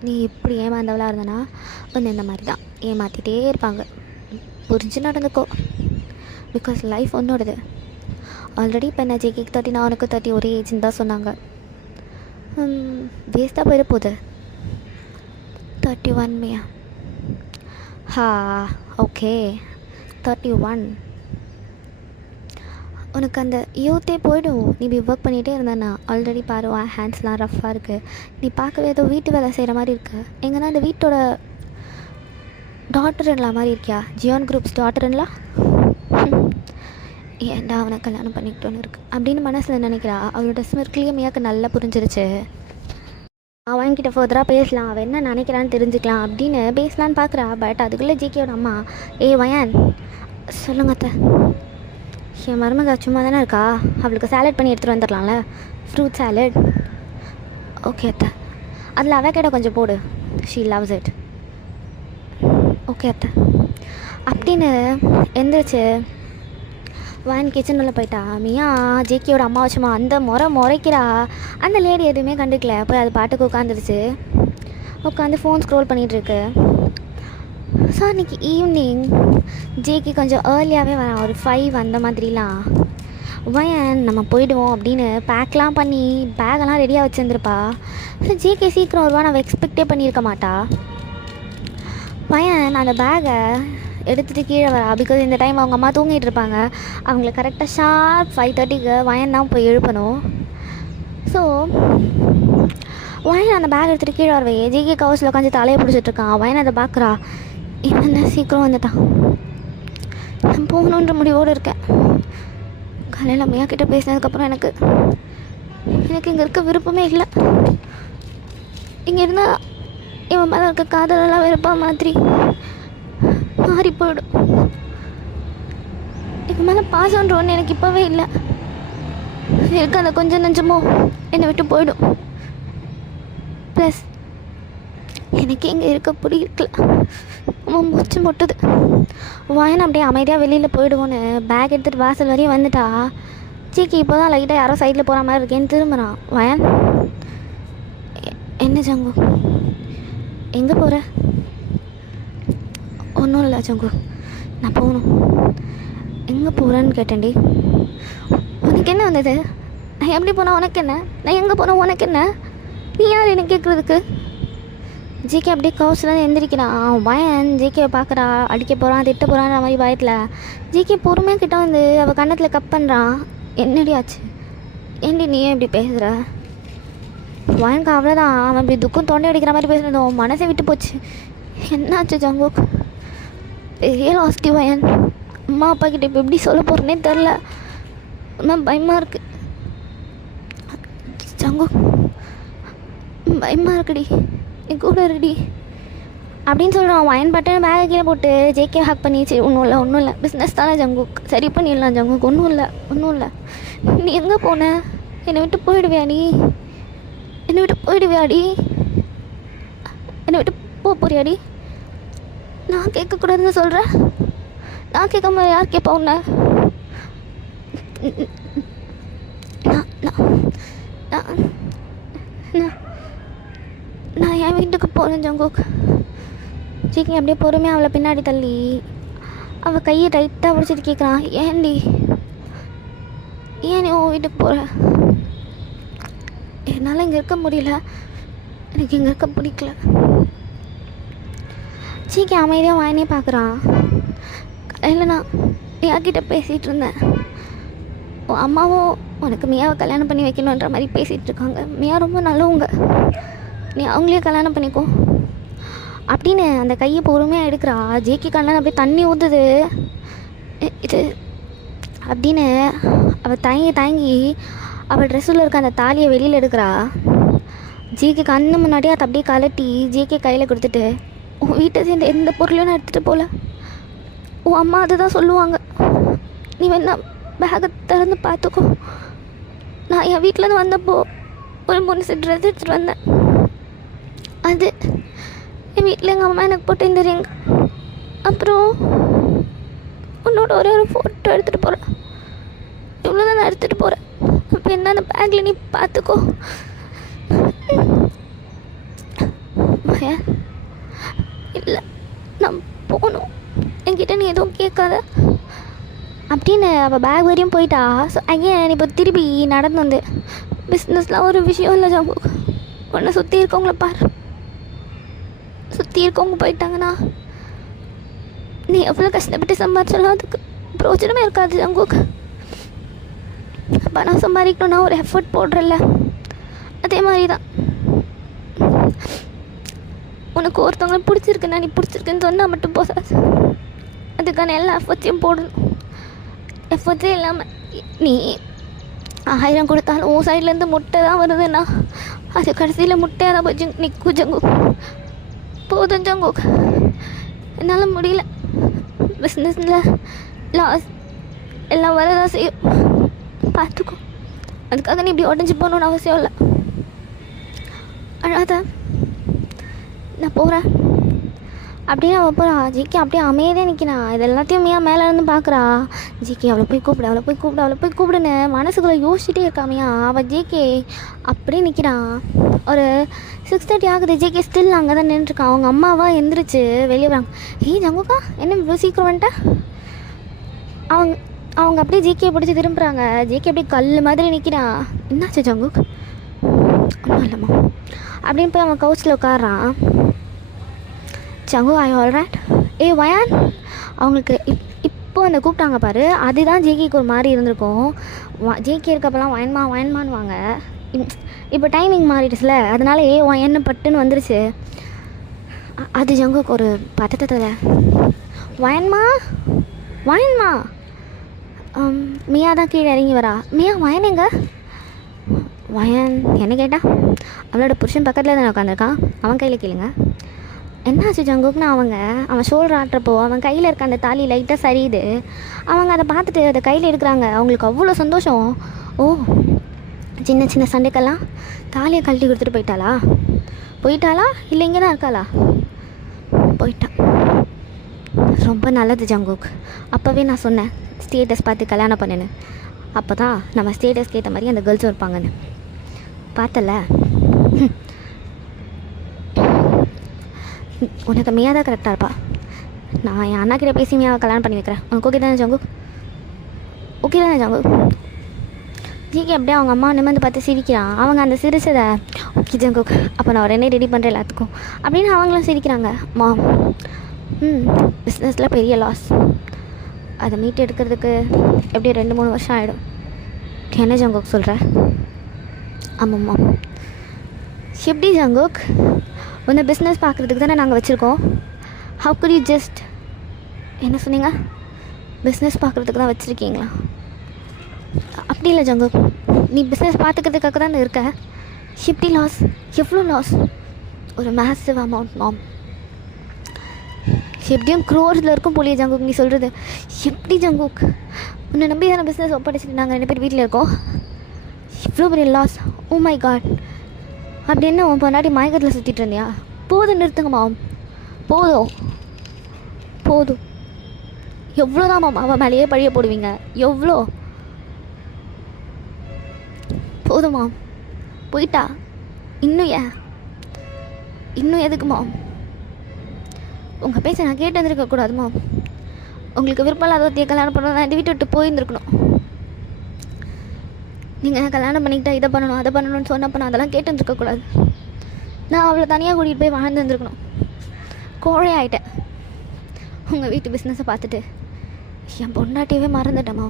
நீ இப்படி ஏமாந்தவளாக இருந்தனா வந்து இந்த மாதிரி தான் ஏமாற்றிட்டே இருப்பாங்க. புரிஞ்சு நடந்துக்கோ. பிகாஸ் லைஃப் ஒன்னோடது. ஆல்ரெடி இப்போ என்ன ஜேகேக்கு 30, நான் உனக்கு 30 ஒரே ஏஜ்னு தான் சொன்னாங்க. வேஸ்ட்டாக போயிட போகுது. 31 மையா? ஓகே 31. உனக்கு அந்த யூத்தே போய்டும். நீ இப்படி ஒர்க் பண்ணிகிட்டே இருந்தானா. ஆல்ரெடி பாரு ஹேண்ட்ஸ்லாம் ரஃப்பாக இருக்குது. நீ பார்க்கவே ஏதோ வீட்டு வேலை செய்கிற மாதிரி இருக்குது. எங்கன்னா இந்த வீட்டோட டாட்டர்ன்லாம் மாதிரி இருக்கியா? ஜியான் குரூப்ஸ் டாட்டர்ன்லாம். ஏன்டா அவனை கல்யாணம் பண்ணிக்கிட்டோன்னு இருக்குது அப்படின்னு மனசில் நினைக்கிறா. அவளோட ஸ்மிர்க்லேயே மியாக்கு நல்லா புரிஞ்சிருச்சு. அவன்கிட்ட ஃபர்தராக பேசலாம், அவன் என்ன நினைக்கிறான்னு தெரிஞ்சுக்கலாம் அப்படின்னு பேசலான்னு பார்க்குறா. பட் அதுக்குள்ளே ஜேகேயோட அம்மா வயான் சொல்லுங்க அத்தை. என் மருமக சும்மா தானே இருக்கா, அவளுக்கு சாலட் பண்ணி எடுத்துகிட்டு வந்துடலாம்ல, ஃப்ரூட் சாலட். ஓகே அத்தை, அதில் அவகேடோ கொஞ்சம் போடு, ஷீ லவ்ஸ் இட். ஓகே அத்தை அப்படின்னு எந்திரிச்சு வான் கிச்சன் உள்ள போயிட்டா. மியா ஜேகேயோட அம்மா வச்சுமா அந்த முறைக்கிறா. அந்த லேடி எதுவுமே கண்டுக்கல. போய் அது பாட்டுக்கு உட்காந்துருச்சு. உட்காந்து ஃபோன் ஸ்க்ரோல் பண்ணிகிட்ருக்கு. ஸோ அன்றைக்கி ஈவினிங் ஜேகே கொஞ்சம் ஏர்லியாகவே வரான், ஒரு 5 அந்த மாதிரிலாம். வயன் நம்ம போயிடுவோம் அப்படின்னு பேக்லாம் பண்ணி பேக்கெல்லாம் ரெடியாக வச்சுருந்துருப்பா. ஸோ ஜேகே சீக்கிரம் வருவா, நம்ம எக்ஸ்பெக்டே பண்ணியிருக்க மாட்டா. வயன் அந்த பேக்கை எடுத்துகிட்டு கீழே வரா. பிகாஸ் இந்த டைம் அவங்க அம்மா தூங்கிட்டு இருப்பாங்க. அவங்கள கரெக்டாக ஷார்ப் 5:30க்கு வயன் தான் போய் எழுப்பணும். ஸோ வயன் அந்த பேக் எடுத்துகிட்டு கீழே வரவே ஜேகே கவர்ஸில் உட்காந்து தலையை பிடிச்சிட்ருக்கான். வயன் அதை பார்க்குறா. இவன் தான் சீக்கிரம் வந்துட்டான், நான் போகணுன்ற முடிவோடு இருக்கேன். காலையில் அம்மையா கிட்டே பேசினதுக்கப்புறம் எனக்கு இங்கே இருக்க விருப்பமே இல்லை. இங்கே இருந்தால் இவன் மேலே இருக்க காதலெல்லாம் வெறுப்பா மாதிரி மாறி போயிடும். இவன் மேலே பாசன்ற ஒன்று எனக்கு இப்போவே இல்லை. இருக்க அந்த கொஞ்சம் நஞ்சமோ என்னை விட்டு போயிடும். ப்ளஸ் எனக்கு இங்கே இருக்க பிடிக்கல, மூச்சு முட்டுது. வயன் அப்படியே அமைதியாக வெளியில் போயிடுவோன்னு பேக் எடுத்துகிட்டு வாசல் வரையும் வந்துட்டா. ஜேகே இப்போ தான் லைட்டாக யாரோ சைடில் போகிற மாதிரி இருக்கேன்னு திரும்புகிறான். வயன், என்ன ஜங்கு, எங்கே போகிற? ஒன்றும் இல்லை ஜங்கு, நான் போகணும். எங்கே போகிறேன்னு கேட்டேன்டி. உனக்கு என்ன வந்தது? நான் எப்படி போனால் உனக்கு என்ன? நான் எங்கே போனால் உனக்கு என்ன? நீ யார் என்ன கேட்குறதுக்கு? ஜேகே அப்படியே கவுஸ்லாம் எந்திரிக்கிறான். வயன் ஜேகேவை பார்க்குறா. அடிக்க போகிறான், திட்ட போகிறான்ற மாதிரி பயத்தில் ஜேகே பொறுமையாக கிட்ட வந்து அவள் கன்னத்தில் கப் பண்ணுறான். என்னடி ஆச்சு? ஏன்டி நீ ஏன் இப்படி பேசுகிற? வயனுக்கு அவ்வளோதான். அவன் இப்படி துக்கம் தொண்டை அடிக்கிற மாதிரி பேசுனதும் மனசை விட்டு போச்சு. என்னாச்சு ஜங்குக்? பெரிய லாஸ்டி வயன். அம்மா அப்பா கிட்ட இப்போ எப்படி சொல்ல போகிறேன்னே தெரில. அம்மா பயமாக இருக்குது ஜங்குக், பயமாக இருக்குடி, என் கூட இருக்குடி அப்படின்னு சொல்கிறான். வயன் பட்டன் பேக்கை கீழே போட்டு ஜேகே ஹேக் பண்ணிச்சு. ஒன்றும் இல்லை பிஸ்னஸ் தானே ஜங்குக், சரி பண்ணிடலாம் ஜங்குக், ஒன்றும் இல்லை. நீ எங்கே போன? என்னை விட்டு போயிடுவியா நீ? என்னை விட்டு போயிடுவியாடி? என்னை விட்டு போறியாடி? நான் கேட்கக்கூடாதுன்னு சொல்கிறேன். நான் கேட்காம யார் கேட்பா உன்னை? நான் என் வீட்டுக்கு போகிறேன் ஜங்குக். ஜேகே அப்படியே பொறுமையாக அவளை பின்னாடி தள்ளி அவள் கையை டைட்டாக பிடிச்சிட்டு கேட்குறான். ஏன்டி, ஏன் நீ உன் வீட்டுக்கு போகிற? என்னால் இங்கே இருக்க முடியல, எனக்கு இங்கே இருக்க பிடிக்கல. ஜேகே அமைதியாக வாயினே பார்க்குறான். காலையில் நான் மியாக்கிட்ட பேசிகிட்டு இருந்தேன். உன் அம்மாவும் உனக்கு மியாவை கல்யாணம் பண்ணி வைக்கணுன்ற மாதிரி பேசிகிட்டு இருக்காங்க. மியா ரொம்ப நல்லவங்க, நீ அவங்களே கல்யாணம் பண்ணிக்கோ அப்படின்னு அந்த கையை பொறுமையாக எடுக்கிறா. ஜேகே கண்ணன் அப்படியே தண்ணி ஊற்றுது. இது அப்படின்னு அவள் தயங்கி அவள் ட்ரெஸ்ஸில் இருக்க அந்த தாலியை வெளியில் எடுக்கிறா. ஜேகே கண்ணு முன்னாடியே அதை அப்படியே கலட்டி ஜேகே கையில் கொடுத்துட்டு, உன் வீட்டை சேர்ந்து எந்த பொருளையும் நான் எடுத்துகிட்டு போகல, உன் அம்மா அதுதான் சொல்லுவாங்க, நீ வேணா பேகை திறந்து பார்த்துக்கோ. நான் என் வீட்டிலேருந்து வந்தப்போ ஒரு 3 செட் ட்ரெஸ் எடுத்துகிட்டு வந்தேன். அது என் வீட்டில் எங்கள் அம்மா எனக்கு போட்டு இந்த ரிங். அப்புறம் உன்னோட ஒரே ஒரு ஃபோட்டோ எடுத்துகிட்டு போகிறேன். இவ்வளோ தான் நான் எடுத்துகிட்டு போகிறேன். அப்போ என்ன அந்த பேக்கில் நீ பார்த்துக்கோ. இல்லை நான் போகணும், என்கிட்ட நீ எதுவும் கேட்காத அப்படின்னு அவள் பேக் வரையும் போயிட்டா. ஸோ அகேன் இப்போ திருப்பி நடந்து வந்து, பிஸ்னஸ்லாம் ஒரு விஷயம் இல்லை ஜங்குக், உன்னை சுற்றி இருக்கவங்கள பாரு, சுற்றி இருக்கவங்க போயிட்டாங்கன்னா நீ எவ்வளோ கஷ்டப்பட்டு சம்பாதிச்சாலும் அதுக்கு பிரோஜனமே இருக்காது ஜங்குக். பணம் சம்பாதிக்கணுன்னா ஒரு எஃபர்ட் போடுறல, அதே மாதிரி தான் உனக்கு ஒருத்தவங்களை பிடிச்சிருக்குன்னா நீ பிடிச்சிருக்குன்னு சொன்னால் மட்டும் போதாது, அதுக்கான எல்லா எஃபர்ட்ஸையும் போடணும். எஃபர்ட்ஸே இல்லாமல் நீ 1000 கொடுத்தாலும் உன் சைட்லேருந்து முட்டை தான் வருதுன்னா அது கடைசியில் முட்டையாக தான் போய் நிற்கும் ஜங்குக். போதும் ஜங்குக், என்னால் முடியல. பிஸ்னஸில் லாஸ் எல்லாம் வரதான் செய்யும், பார்த்துக்கோ. அதுக்காக நீ இப்படி உடஞ்சி போகணுன்னு அவசியம் இல்லை. அழாத, நான் போகிறேன் அப்படியே அவள் போகிறா. ஜிகே அப்படியே அமைதியாக நிற்கிறான். இது எல்லாத்தையும் மியா மேலே இருந்து பார்க்குறா. ஜிகே அவளை போய் கூப்பிடு, அவளை போய் கூப்பிடு, அவளை போய் கூப்பிடுன்னு மனசுக்குள்ளே யோசிச்சுட்டே இருக்காமையா. அவள் ஜிகே அப்படியே நிற்கிறான். ஒரு 6:30 ஆகுது. ஜிகே ஸ்டில் அங்கே தான் நின்றுருக்கான். அவங்க அம்மாவா எந்திரிச்சு வெளியே வராங்க. ஏய் ஜங்குக்கா, என்ன இவ்வளோ சீக்கிரம் வந்துட்டேன்? அவங்க அப்படியே ஜிகே பிடிச்சி திரும்புகிறாங்க. ஜிகே அப்படியே கல் மாதிரி நிற்கிறான். என்னாச்சு ஜங்குக்? ஒன்றும் இல்லைம்மா அப்படின்னு போய் அவன் கவுச்சில் உட்காடுறான். ஜங்கு, ஐ ஆல்ரைட்? ஏய் வயான், அவங்களுக்கு இப்போ அந்த கூப்பிட்டாங்க பாரு, அதுதான் ஜேகேக்கு ஒரு மாதிரி இருந்திருக்கும். ஜேகே இருக்கப்பெல்லாம் வயன்மான்னு வாங்க. இப்போ டைமிங் மாறிடுச்சுல, அதனால வயன்னு பட்டுன்னு வந்துருச்சு. அது ஜங்குக்கு ஒரு பதட்டத்தில் வயன்மா மியா தான் கீழே இறங்கி வரா. மியா வயன் எங்க? வயன் என்ன கேட்டா? அவளோட புருஷன் பக்கத்தில் தானே உட்காந்துருக்கான், அவன் கையில் கேளுங்க. என்னாச்சு ஜங்குக்குன்னு அவன் ஷோல்டர் ஆட்டுறப்போ அவன் கையில் இருக்க அந்த தாலி லைட்டாக சரியுது. அவங்க அதை பார்த்துட்டு அதை கையில் எடுக்கிறாங்க. அவங்களுக்கு அவ்வளோ சந்தோஷம். ஓ, சின்ன சின்ன சண்டைக்கெல்லாம் தாலியை கழட்டி கொடுத்துட்டு போயிட்டாளா இல்லை இங்கே தான் இருக்காளா? போயிட்டான். ரொம்ப நல்லது ஜங்குக். அப்போவே நான் சொன்னேன் ஸ்டேட்டஸ் பார்த்து கல்யாணம் பண்ணுன்னு. அப்போ தான் நம்ம ஸ்டேட்டஸ்க்கு ஏற்ற மாதிரி அந்த கேர்ள்ஸும் இருப்பாங்கன்னு. பார்த்தல, உனக்கு மியா தான் கரெக்டாக இருப்பா. நான் என் அண்ணா கிட்டே பேசி மியாவை கல்யாணம் பண்ணி வைக்கிறேன். உனக்கு ஓகே தானே ஜங்கு? ஓகே தானே ஜங்கு? ஜிகே அப்படியே அவங்க அம்மா நிமிர்ந்து பார்த்து சிரிக்கிறான். அவங்க அந்த சிரிச்சதை ஓகே ஜங்கு, அப்போ நான் உடனே ரெடி பண்ணுறேன் எல்லாத்துக்கும் அப்படின்னு அவங்களும் சிரிக்கிறாங்க. பிஸ்னஸில் பெரிய லாஸ், அதை மீட்டு எடுக்கிறதுக்கு எப்படியும் 2-3 வருஷம் ஆகிடும். என்ன ஜங்குக் சொல்கிற? ஆமாம்மா. எப்படி ஜங்குக், உன்னை பிஸ்னஸ் பார்க்குறதுக்கு தானே நாங்கள் வச்சுருக்கோம். How good you just? என்ன சொன்னீங்க? பிஸ்னஸ் பார்க்குறதுக்கு தான் வச்சுருக்கீங்களா? அப்படி இல்லை ஜங்குக், நீ பிஸ்னஸ் பார்த்துக்கிறதுக்காக தான் இருக்க. எப்படி லாஸ்? எவ்வளோ லாஸ்? ஒரு மேசிவ் அமௌண்ட் மாம். எப்படியும் க்ரோர்ஸில் இருக்கும் போலியே ஜங்குக் நீ சொல்கிறது. எப்படி ஜங்குக், உன்னை நம்பி தானே பிஸ்னஸ் ஒப்படைச்சிட்டு நாங்கள் 2 பேர் வீட்டில் இருக்கோம். இவ்வளோ பெரிய லாஸ்? Oh my God. அப்படி என்ன உன் பொண்டாட்டி மயக்கத்தில் சுற்றிட்டு இருந்தியா? போதும், நிறுத்துங்க மாம். போதும். எவ்வளோ தான் மாம் அவன் மேலேயே பழிய போடுவீங்க? எவ்வளோ? போதும் மாம், போயிட்டா. இன்னும் எதுக்கு மாம்? உங்கள் பேச நான் கேட்டு வந்துருக்கக்கூடாது மாம். உங்களுக்கு விருப்பம் இல்லாத கல்யாணம் பண்ணணும், நான் இந்த வீட்டை விட்டு போயிருந்துருக்கணும். நீங்கள் கல்யாணம் பண்ணிக்கிட்டா இதை பண்ணணும் அதை பண்ணணும்னு சொன்னப்போ நான் அதெல்லாம் கேட்டு வந்துருக்கக்கூடாது. நான் அவளை தனியாக கூட்டிகிட்டு போய் வாழ்ந்து வந்துருக்கணும். கோழை ஆகிட்டேன். உங்கள் வீட்டு பிஸ்னஸை பார்த்துட்டு என் பொண்டாட்டியவே மறந்துட்டேன்.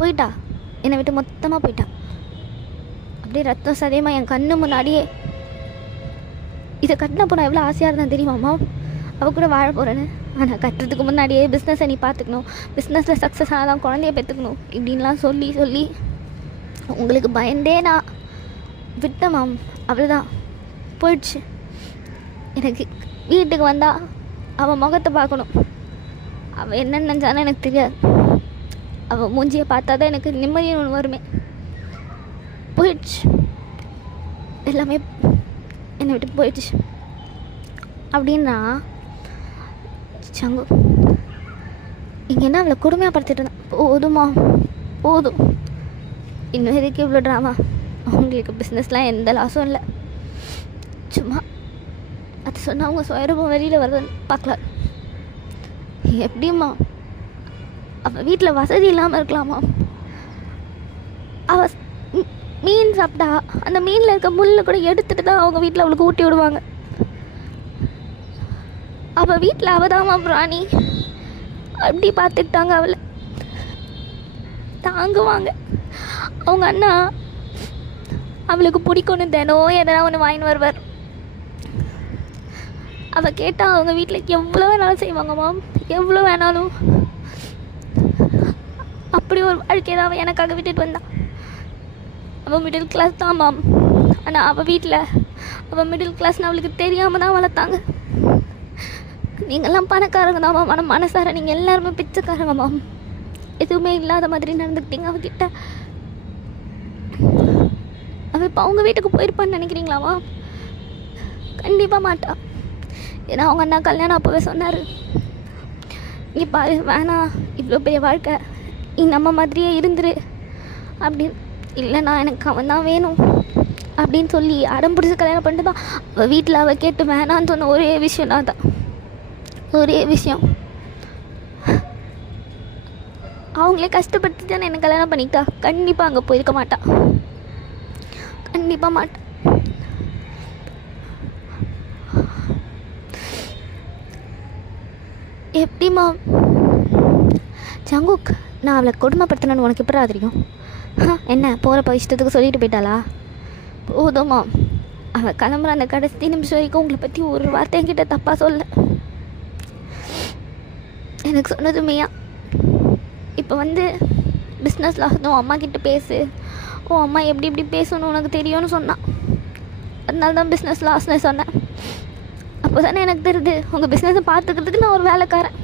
போயிட்டா, என்னை விட்டு மொத்தமாக போயிட்டா. அப்படியே ரத்தம் சதயமாக என் கண்ணு முன்னாடியே. இதை கட்டினப்போ நான் எவ்வளோ ஆசையாக இருந்தேன் தெரியுமாம்மா, அவள் கூட வாழ போகிறேன்னு. ஆனால் கட்டுறதுக்கு முன்னாடியே பிஸ்னஸை நீ பார்த்துக்கணும், பிஸ்னஸில் சக்ஸஸ் ஆனால் தான் குழந்தைய பெற்றுக்கணும் இப்படின்லாம் சொல்லி உங்களுக்கு பயந்தே நான் விட்டேன் மாம். அவ்வளோதான், போயிடுச்சு. எனக்கு வீட்டுக்கு வந்தால் அவள் முகத்தை பார்க்கணும். அவள் என்ன நினச்சாலும் எனக்கு தெரியாது. அவள் மூஞ்சியை பார்த்தா தான் எனக்கு நிம்மதியும் ஒன்று வருமே. போயிடுச்சு, எல்லாமே என்னை விட்டு போயிடுச்சு. அப்படின்னா சங்கு இங்கே என்ன அவளை கொடுமையாக படுத்திட்டு இருந்தேன். போதும். இன்னும் எதுக்கு இவ்வளோ ட்ராமா? அவங்களுக்கு பிஸ்னஸ்லாம் எந்த லாஸும் இல்லை. சும்மா அது சொன்னால் அவங்க சுயரூபம் வெளியில் வருதுன்னு பார்க்கலாம். எப்படிம்மா அவள் வீட்டில் வசதி இல்லாமல் இருக்கலாமா? அவள் மீன் சாப்பிட்டா அந்த மீனில் இருக்க முள்ளை கூட எடுத்துகிட்டு தான் அவங்க வீட்டில் அவளுக்கு ஊட்டி விடுவாங்க. அவள் வீட்டில் அவதாமா பிராணி அப்படி பார்த்துக்கிட்டாங்க. அவளை தாங்குவாங்க. அவங்க அண்ணா அவளுக்கு பிடிக்கும்னு தினம் எதனா ஒன்று வாங்கின்னு வருவார். அவள் கேட்டால் அவங்க வீட்டில் எவ்வளோ வேணாலும் செய்வாங்க மாம், எவ்வளோ வேணாலும். அப்படி ஒரு வாழ்க்கையை தான் அவள் எனக்காக விட்டுட்டு வந்தான். அவள் மிடில் கிளாஸ் தான் மாம். ஆனால் அவள் வீட்டில் அவள் மிடில் கிளாஸ்னு அவளுக்கு தெரியாமல் தான் வளர்த்தாங்க. நீங்கள்லாம் பணக்காரங்க தான் மாம், ஆனால் மனசார நீங்கள் எல்லாருமே பிச்சைக்காரங்க மாம். எதுவுமே இல்லாத மாதிரி நடந்துக்கிட்டீங்க அவகிட்ட. அவள் இப்போ அவங்க வீட்டுக்கு போயிருப்பான்னு நினைக்கிறீங்களா மாம்? கண்டிப்பாக மாட்டா. ஏன்னா அவங்க அண்ணா கல்யாணம் அப்போவே சொன்னார், இங்கே பாரு வேணாம், இவ்வளோ பெரிய வாழ்க்கை, நீ நம்ம மாதிரியே இருந்துரு அப்படின்னு. இல்லைண்ணா எனக்கு அவன் தான் வேணும் அப்படின்னு சொல்லி அடம் பிடிச்சி கல்யாணம் பண்ணிட்டு தான் அவள் வீட்டில் அவள் கேட்டு வேணான்னு சொன்ன ஒரே விஷயம் நான் தான். ஒரே விஷயம், அவங்களே கஷ்டப்பட்டு தானே என்னை கல்யாணம் பண்ணிக்கிட்டா. கண்டிப்பாக அங்கே போயிருக்க மாட்டா, கண்டிப்பாக மாட்டா. எப்படிம்மா ஜங்குக், நான் அவளை கொடுமைப்படுத்தினு உனக்கு எப்படா தெரியும்? என்ன போகிறப்ப இஷ்டத்துக்கு சொல்லிட்டு போயிட்டாளா? போதுமா, அவள் கிளம்புற அந்த கடைசி நிமிஷம் வரைக்கும் உங்களை பற்றி ஒரு வார்த்தை என்கிட்ட தப்பாக சொல்ல. எனக்கு சொன்னது மையா, இப்போ வந்து பிஸ்னஸ் லாஸ் உன் அம்மா கிட்டே பேசு, உன் அம்மா எப்படி இப்படி பேசணும் உனக்கு தெரியும்னு சொன்னான். அதனால தான் பிஸ்னஸ் லாஸ்ன்னு சொன்னேன். அப்போ தானே எனக்கு தெரியுது உங்கள் பிஸ்னஸை பார்த்துக்கிறதுக்கு நான் ஒரு வேலைக்காரன்,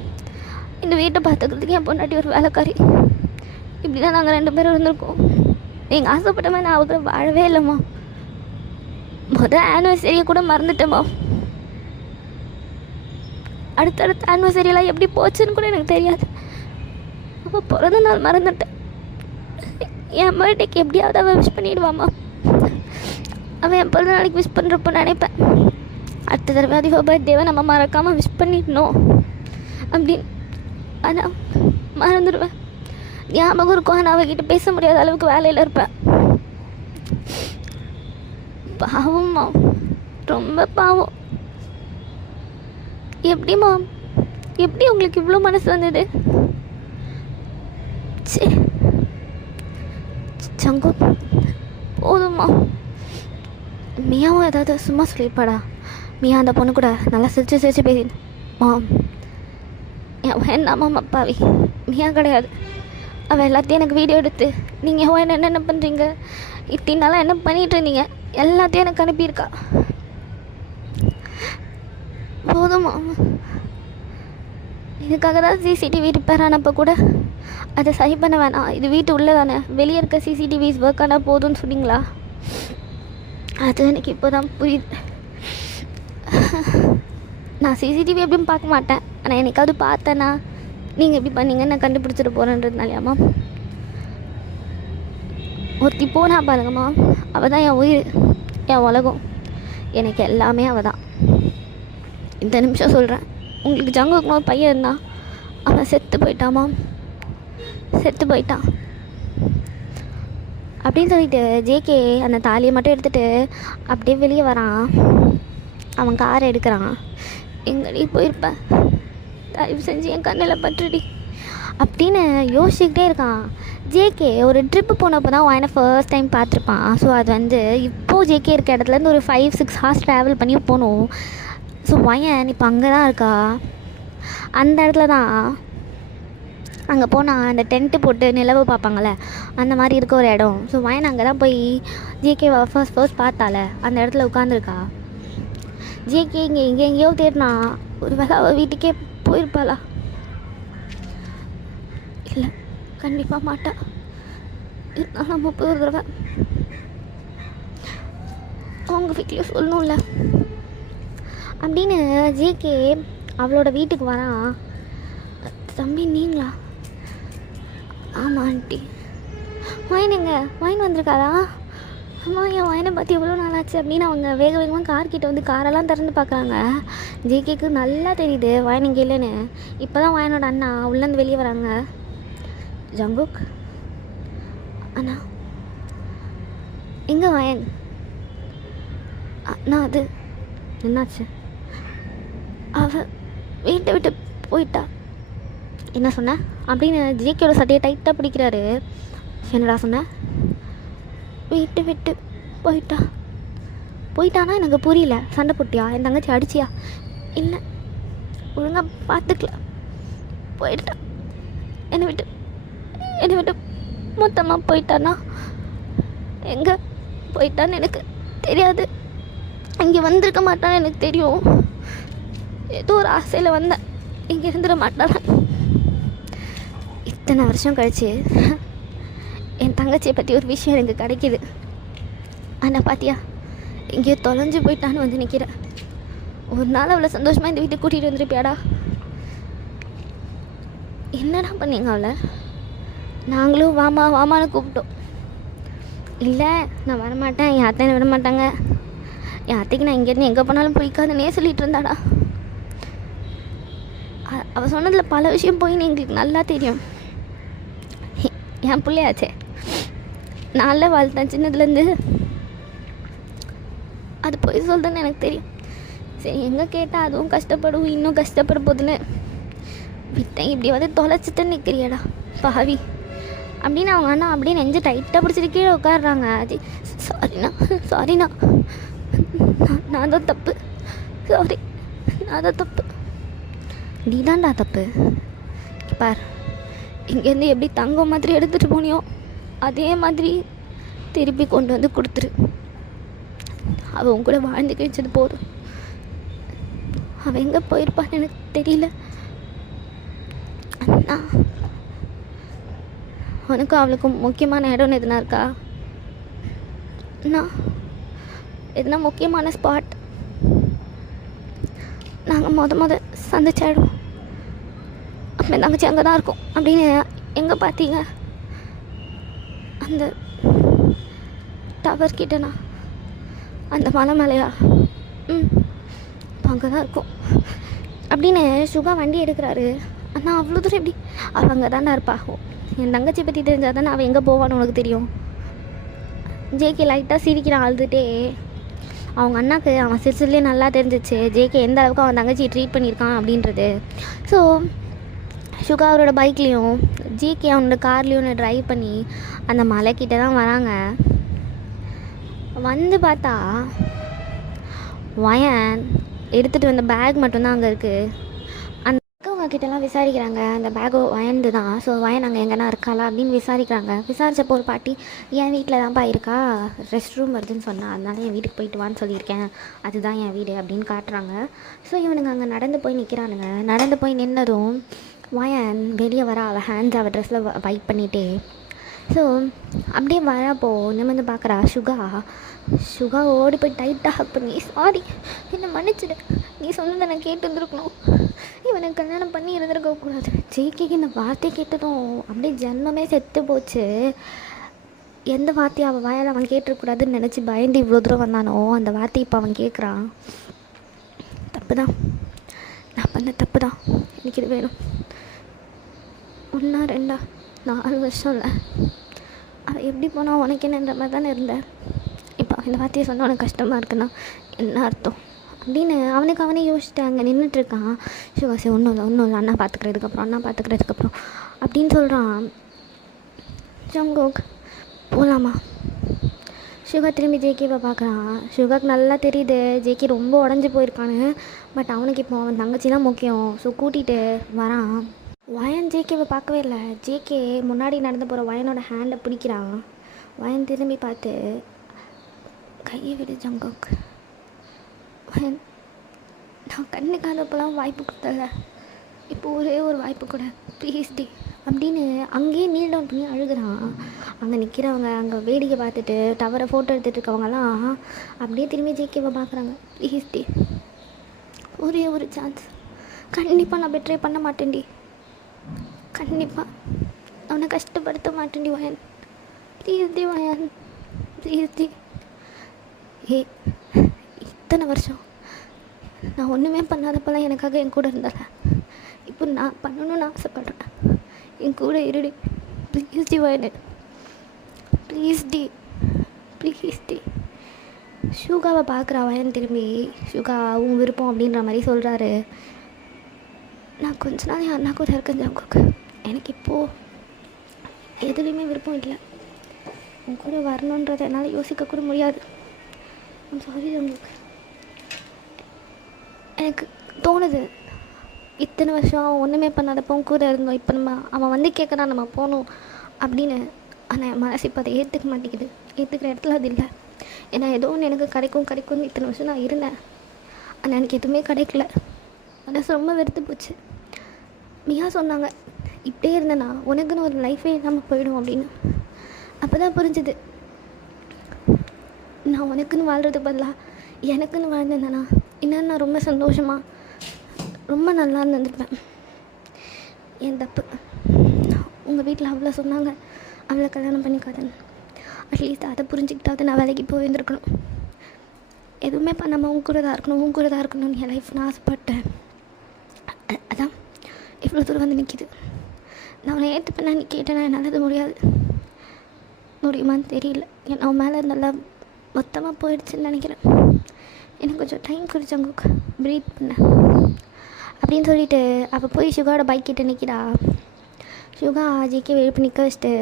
இந்த வீட்டை பார்த்துக்கிறதுக்கு என் பொண்டாட்டி ஒரு வேலைக்காரி. இப்படி தான் நாங்கள் 2 பேரும் இருந்திருக்கோம். நீங்கள் ஆசைப்பட்ட மாதிரி நான் அவங்கள வாழவே இல்லைம்மா. முதல் ஆனிவர்சரியை கூட மறந்துட்டேம்மா. அடுத்தடுத்த ஆனிவர்சரியெல்லாம் எப்படி போச்சுன்னு கூட எனக்கு தெரியாது. அப்போ பிறந்த நாள் மறந்துட்டேன். என் பர்த்டேக்கு எப்படியாவது அவள் விஷ் பண்ணிவிடுவாம்மா. அவள் என் பிறந்த நாளைக்கு விஷ் பண்ணுறப்போ நினைப்பேன், அடுத்த தடவை அதிக பர்த்டேவை நம்ம மறக்காமல் விஷ் பண்ணிடணும் அப்படின்னு. ஆனால் மறந்துடுவேன். ஞாபகம் இருக்கும், ஆனால் அவகிட்ட பேச முடியாத அளவுக்கு வேலையில் இருப்பேன். பாவம்மா, ரொம்ப பாவம். எப்படிம்மா, எப்படி உங்களுக்கு இவ்வளோ மனசு வந்தது? சங்கு போதும்மா. மியாவும் ஏதாவது சும்மா சொல்லியிருப்பாடா. மியா அந்த பொண்ணு கூட நல்லா சிரிச்சு சிரிச்சு பேசிடு. மாம், வேண்டாமா அப்பாவி, மியா கிடையாது. அவள் எல்லாத்தையும் எனக்கு வீடியோ எடுத்து, நீங்கள் என்னென்ன பண்ணுறீங்க, இத்தினாலாம் என்ன பண்ணிகிட்டு இருந்தீங்க, எல்லாத்தையும் எனக்கு அனுப்பியிருக்கா. போதுமா, இதுக்காக தான் சிசிடிவி ரிப்பேர் ஆனப்போ கூட அதை சரி பண்ண வேணாம், இது வீட்டு உள்ளே தானே, வெளியே இருக்க சிசிடிவிஸ் ஒர்க் ஆனால் போதும்னு சொன்னீங்களா? அது எனக்கு இப்போ தான் புரியுது. நான் சிசிடிவி எப்படியும் பார்க்க மாட்டேன், ஆனால் என்னைக்காவது பார்த்தேன்னா நீங்கள் எப்படி பண்ணீங்கன்னு நான் கண்டுபிடிச்சிட்டு போகிறேன்றதுனாலையாம்மா. ஒருத்தி போனா பாருங்கம்மா, அவள் தான் என் உயிர், என் உலகம், எனக்கு எல்லாமே அவள் தான். இந்த நிமிஷம் சொல்கிறேன், உங்களுக்கு ஜங்குக்கு ஒரு பையன் இருந்தான், அவன் செத்து போயிட்டாமா, செத்து போயிட்டான் அப்படின்னு சொல்லிட்டு ஜேகே அந்த தாலியை மட்டும் எடுத்துகிட்டு அப்படியே வெளியே வரான். அவன் காரை எடுக்கிறான். எங்கடி போயிருப்பேன், தயவு செஞ்சு என் கண்ணில் பட்டுடி அப்படின்னு யோசிச்சுக்கிட்டே இருக்கான். ஜேகே ஒரு ட்ரிப்பு போனப்போ தான் வாயினை ஃபர்ஸ்ட் டைம் பார்த்துருப்பான். ஸோ அது வந்து இப்போது ஜேகே இருக்க இடத்துலேருந்து ஒரு 5-6 ஹார்ஸ் ட்ராவல் பண்ணி போகணும். ஸோ வயன் இப்போ அங்கே தான் இருக்கா, அந்த இடத்துல தான். அங்கே போனால் அந்த டென்ட்டு போட்டு நிலவு பார்ப்பாங்கள்ல, அந்த மாதிரி இருக்க ஒரு இடம். ஸோ வயன் அங்கே தான் போய் ஜேகேவை ஃபர்ஸ்ட் பார்த்தால அந்த இடத்துல உட்காந்துருக்கா. ஜேகே இங்கே எங்கேயோ தேடினா, ஒரு வேளை அவள் வீட்டுக்கே போயிருப்பாளா? இல்லை, கண்டிப்பாக மாட்டா. இருந்தாலும் நம்ம போய் ஒரு தடவை அவங்க வீட்லேயும் சொல்லணும்ல அப்படின்னு ஜேகே அவளோட வீட்டுக்கு வரான். தம்பி நீங்களா? ஆமாம் ஆண்டி. வயனுங்க, வயன் வந்திருக்காரா? அம்மா, என் வயனை பற்றி எவ்வளோ நாளாச்சு அப்படின்னு அவங்க வேக வேகமாக கார்கிட்ட வந்து காரெல்லாம் திறந்து பார்க்குறாங்க. ஜேகேக்கு நல்லா தெரியுது வயன் இங்கே இல்லைன்னு. இப்போ தான் வயனோட அண்ணா உள்ளேருந்து வெளியே வராங்க. ஜங்குக் அண்ணா, எங்கே வயன்? அண்ணா அது என்னாச்சு? அவள் வீட்டை விட்டு போயிட்டா. என்ன சொன்ன அப்படின்னு ஜேகேயோட சட்டையை டைட்டாக பிடிக்கிறாரு. என்னடா சொன்ன? வீட்டை விட்டு போயிட்டானா? எனக்கு புரியல. சண்டை போட்டியா? என் தங்கச்சி அடிச்சியா? இல்லை, ஒழுங்காக பார்த்துக்கல, போயிட்டா. என்னை விட்டு மொத்தமாக போயிட்டானா? எங்கே போயிட்டான்னு எனக்கு தெரியாது. இங்கே வந்திருக்க மாட்டான்னு எனக்கு தெரியும். ஏதோ ஒரு ஆசையில் வந்தேன், இங்கே இருந்துட மாட்டானா. இத்தனை வருஷம் கழிச்சு என் தங்கச்சியை பற்றி ஒரு விஷயம் எனக்கு கிடைக்கிது. ஆனால் பாத்தியா, எங்கேயோ தொலைஞ்சு போயிட்டான்னு வந்து நிற்கிறேன். ஒரு நாள் அவ்வளோ சந்தோஷமாக இந்த வீட்டுக்கு கூட்டிகிட்டு வந்துருப்பியாடா? என்னடா பண்ணீங்க அவளை? நாங்களும் வாமா வாமான்னு கூப்பிட்டோம். இல்லை நான் வரமாட்டேன், என் அத்தை விட மாட்டாங்க, என் அத்தைக்கு நான் இங்கேருந்து எங்கே போனாலும் பிடிக்காதுன்னே சொல்லிகிட்டு இருந்தாடா. அவள் சொன்னதில் பல விஷயம் போயின்னு எங்களுக்கு நல்லா தெரியும். என் பிள்ளையாச்சே, நல்ல வாழ்த்தேன் சின்னதுலேருந்து. அது போய் சொல்கிறேன்னு எனக்கு தெரியும். சரி எங்கே கேட்டால் அதுவும் கஷ்டப்படும், இன்னும் கஷ்டப்பட போதுன்னு விட்டேன். இப்படி வந்து தொலைச்சிட்டு நிற்கிறியடா பாவி அப்படின்னு அவங்க அண்ணா அப்படியே நெஞ்சு டைட்டாக பிடிச்சிட்டு கீழே உட்காடுறாங்க. அது சாரிண்ணா நான் தான் தப்பு, சாரி நான் தான் தப்பு. நீ தான்டா தப்பு. பார், இங்கேருந்து எப்படி தங்கம் மாதிரி எடுத்துகிட்டு போனியோ அதே மாதிரி திருப்பி கொண்டு வந்து கொடுத்துரு. அவள் உன் கூட வாழ்ந்து கழிச்சது போதும். அவள் எங்கே போயிருப்பான்னு எனக்கு தெரியல. அண்ணா, உனக்கும் அவளுக்கும் முக்கியமான இடம்னு எதுனா இருக்கா? அண்ணா, எதுனா முக்கியமான ஸ்பாட்? நாங்கள் மொத சந்திச்ச இடம் அப்போ என் தங்கச்சி அங்கே தான் இருக்கும் அப்படின்னு எங்கே பார்த்தீங்க? அந்த டவர் கிட்டண்ணா, அந்த மலை மேலையா? அங்கே தான் இருக்கும் அப்படின்னு சுகா வண்டி எடுக்கிறாரு. அண்ணா அவ்வளோ தூரம் எப்படி? அவள் அங்கே தாண்டா இருப்பா. என் தங்கச்சி பற்றி தெரிஞ்சால் தானே அவள் எங்கே போவான்னு உனக்கு தெரியும். ஜேகே லைட்டாக சிரிக்கிறான் அழுதுகிட்டே. அவங்க அண்ணாக்கு அவன் சிரிச்சிலே நல்லா தெரிஞ்சிச்சு ஜேகே எந்த அளவுக்கு அவன் தங்கச்சி ட்ரீட் பண்ணியிருக்கான் அப்படின்றது. ஸோ சுகா அவரோட பைக்லேயும் ஜேகே அவனோட கார்லேயும் ட்ரைவ் பண்ணி அந்த மலைக்கிட்ட தான் வராங்க. வந்து பார்த்தா வயன் எடுத்துகிட்டு வந்த பேக் மட்டும்தான் அங்கே இருக்குது. அந்த அவங்க கிட்டலாம் விசாரிக்கிறாங்க, அந்த பேக்கோ வயன்து தான். ஸோ வயன் அங்கே எங்கன்னா இருக்காளா அப்படின்னு விசாரிக்கிறாங்க. விசாரித்தப்போ ஒரு பாட்டி, என் வீட்டில் தான்ப்பா இருக்கா, ரெஸ்ட் ரூம் வருதுன்னு சொன்னால் அதனால என் வீட்டுக்கு போயிட்டு வான்னு சொல்லியிருக்கேன், அதுதான் என் வீடு அப்படின்னு காட்டுறாங்க. ஸோ இவனுங்க அங்கே நடந்து போய் நிற்கிறானுங்க. நடந்து போய் நின்னதும் வயன் வெளியே வர, அவள் ஹேண்ட்ஸ் அவள் ட்ரெஸ்ஸில் வைப் பண்ணிகிட்டே. ஸோ அப்படியே வரப்போ நிமிர்ந்து பார்க்குறா சுகா ஓடி போய் டைட்டாக ஹக் பண்ணி, சாரி என்னை மன்னிச்சிடு, நீ சொன்னதை நான் கேட்டு வந்துருக்கணும், இவனை கல்யாணம் பண்ணி இருந்திருக்கக்கூடாது. ஜேகேக்கு இந்த வார்த்தையை கேட்டதும் அப்படியே ஜென்மமே செத்து போச்சு. எந்த வார்த்தையை அவன் வாயால் அவன் கேட்டுருக்கூடாதுன்னு நினச்சி பயந்து இவ்வளோ தூரம் வந்தானோ அந்த வார்த்தையை இப்போ அவன் கேட்குறான். தப்பு தான், நான் பண்ண தப்பு தான், எனக்கு இது வேணும். 1 2 4 வருஷம் இல்லை, அவள் எப்படி போனால் உனக்கு என்னன்ற மாதிரி தானே இருந்தேன். இப்போ இந்த வார்த்தையை சொன்னால் உனக்கு கஷ்டமாக இருக்குன்னா என்ன அர்த்தம் அப்படின்னு அவனே யோசிச்சுட்டு அங்கே நின்றுட்டுருக்கான். சிவாசி ஒன்றும் இல்லை அண்ணா பார்த்துக்கிறதுக்கப்புறம் அப்படின்னு சொல்கிறான். ஜங்கோக் போகலாமா? சுகா திரும்பி ஜேகேவை பார்க்குறான். சுகாக்கு நல்லா தெரியுது ஜேகே ரொம்ப உடஞ்சி போயிருக்கான்னு. பட் அவனுக்கு இப்போ அவன் தங்கச்சி தான் முக்கியம். ஸோ கூட்டிகிட்டு வரான். வயன் ஜேகேவை பார்க்கவே இல்லை. ஜேகே முன்னாடி நடந்து போகிற வயனோட ஹேண்டை பிடிக்கிறான். வயன் திரும்பி பார்த்து, கையை விடு ஜங்கோக், வயன் நான் கண்ணு காணப்பெல்லாம் வாய்ப்பு கொடுத்தல, இப்போ ஒரே ஒரு வாய்ப்பு கூட ப்ளீஸ் டி அப்படின்னு அங்கேயே நீல் டவுன் பண்ணி அழுகிறான். அங்கே நிற்கிறவங்க அங்கே வேடிக்கை பார்த்துட்டு டவரை ஃபோட்டோ எடுத்துகிட்டு இருக்கவங்கலாம் அப்படியே திரும்பி ஜேகேவை பார்க்குறாங்க. ப்ளீஸ் டி, ஒரே ஒரு சான்ஸ், கண்டிப்பாக நான் பெட்ரே பண்ண மாட்டேன்டி, கண்டிப்பாக அவனை கஷ்டப்படுத்த மாட்டேன்டி வயன், ப்ளீஸ் டி வயன், ப்ளீஸ் டி. இத்தனை வருஷம் நான் ஒன்றுமே பண்ணாதப்பெல்லாம் எனக்காக என் கூட இருந்தால, இப்போ நான் பண்ணணும்னு ஆசைப்பட்றேன், என் கூட இருடி ப்ளீஸ் டி வயன், ப்ளீஸ் டி. சுகாவை பார்க்குறா வயன் திரும்பி. சுகா உன் விருப்பம் அப்படின்ற மாதிரி சொல்கிறாரு. நான் கொஞ்ச நாள் என் அண்ணா கூட இருக்கேன் ஜங்கோக்கு, எனக்கு இப்போது எதுலேயுமே விருப்பம் இல்லை, உன் கூட வரணுன்றதை என்னால் யோசிக்கக்கூட முடியாது. சாரி ஜங்கோக்கு, எனக்கு தோணுது இத்தனை வருஷம் அவன் ஒன்றுமே பண்ணாதப்போ கூட இருந்தோம், இப்போ அவன் வந்து கேட்குறான் நம்ம போகணும் அப்படின்னு. ஆனால் என் மனசு இப்போ அதை ஏற்றுக்க மாட்டேங்குது, ஏற்றுக்கிற இடத்துல அது இல்லை. ஏன்னா ஏதோ ஒன்று எனக்கு கிடைக்கும்னு இத்தனை வருஷம் நான் இருந்தேன், ஆனால் எனக்கு எதுவுமே கிடைக்கல. மனசு ரொம்ப வெறுத்து போச்சு. மியா சொன்னாங்க, இப்படியே இருந்தேன்னா உனக்குன்னு ஒரு லைஃபே இல்லாமல் போயிடும் அப்படின்னு. அப்போ தான் புரிஞ்சுது, நான் உனக்குன்னு வாழ்கிறதுக்கு பதிலாக எனக்குன்னு வாழ்ந்தேன்னா இன்னும் நான் ரொம்ப சந்தோஷமாக ரொம்ப நல்லா இருந்திருப்பேன். என் தப்பு. உங்கள் வீட்டில் அவ்வளோ சொன்னாங்க, அவளை கல்யாணம் பண்ணிக்காதுன்னு. அட்லீஸ்ட் அதை புரிஞ்சுக்கிட்டாவது நான் வேலைக்கு போயிருந்துருக்கணும். எதுவுமே பண்ணாமல் உன் கூட தான் இருக்கணும்னு என் லைஃப் நான் ஆசைப்பட்டேன். அதான் இவ்வளோ தூரம் வந்து நிற்கிது. நான் அவனை ஏற்றுப்பேன் நீ கேட்டேன்னா என்னால் அது முடியுமான்னு தெரியல. அவன் மேலே நல்லா மொத்தமாக போயிடுச்சுன்னு நினைக்கிறேன். எனக்கு கொஞ்சம் டைம் கிடைச்சாங்க ப்ரீத் பண்ண அப்படின்னு சொல்லிட்டு அவள் போய் சுகாவோட பைக் கிட்ட நிற்கிறா. சுகா ஜிக்கே எழுப்பி நிற்க வச்சுட்டு,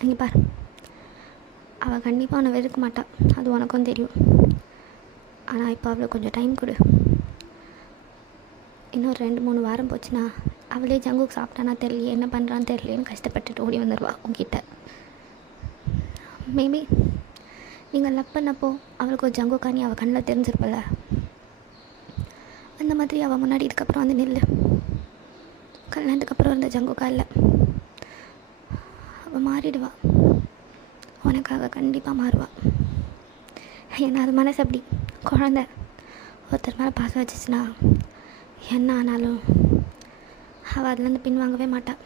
அங்கே பார், அவள் கண்டிப்பாக அவனை வெறுக்க மாட்டாள், அது உனக்கும் தெரியும். ஆனால் இப்போ அவளுக்கு கொஞ்சம் டைம் கொடு. இன்னும் 2-3 வாரம் போச்சுன்னா அவளே ஜங்குக்கு சாப்பிட்டானா தெரியல, என்ன பண்ணுறான்னு தெரியலேன்னு கஷ்டப்பட்டுட்டு ஓடி வந்துடுவா உங்ககிட்ட. மேபி நீங்கள் லவ் பண்ணப்போ அவளுக்கு ஒரு ஜங்குக்கானி அவள் கண்ணில் தெரிஞ்சிருப்பல, அந்த மாதிரி அவள் முன்னாடி இதுக்கப்புறம் வந்து நில்லு. கல்யாணத்துக்கு அப்புறம் இருந்த ஜங்குக்கா இல்லை, அவள் மாறிடுவா, உனக்காக கண்டிப்பாக மாறுவா. ஏன்னா அது மனசு அப்படி. குழந்த ஒருத்தர் மேலே பாசம் வச்சிச்சுன்னா என்ன ஆனாலும் அவள் அதுலேருந்து பின்வாங்கவே மாட்டாள்.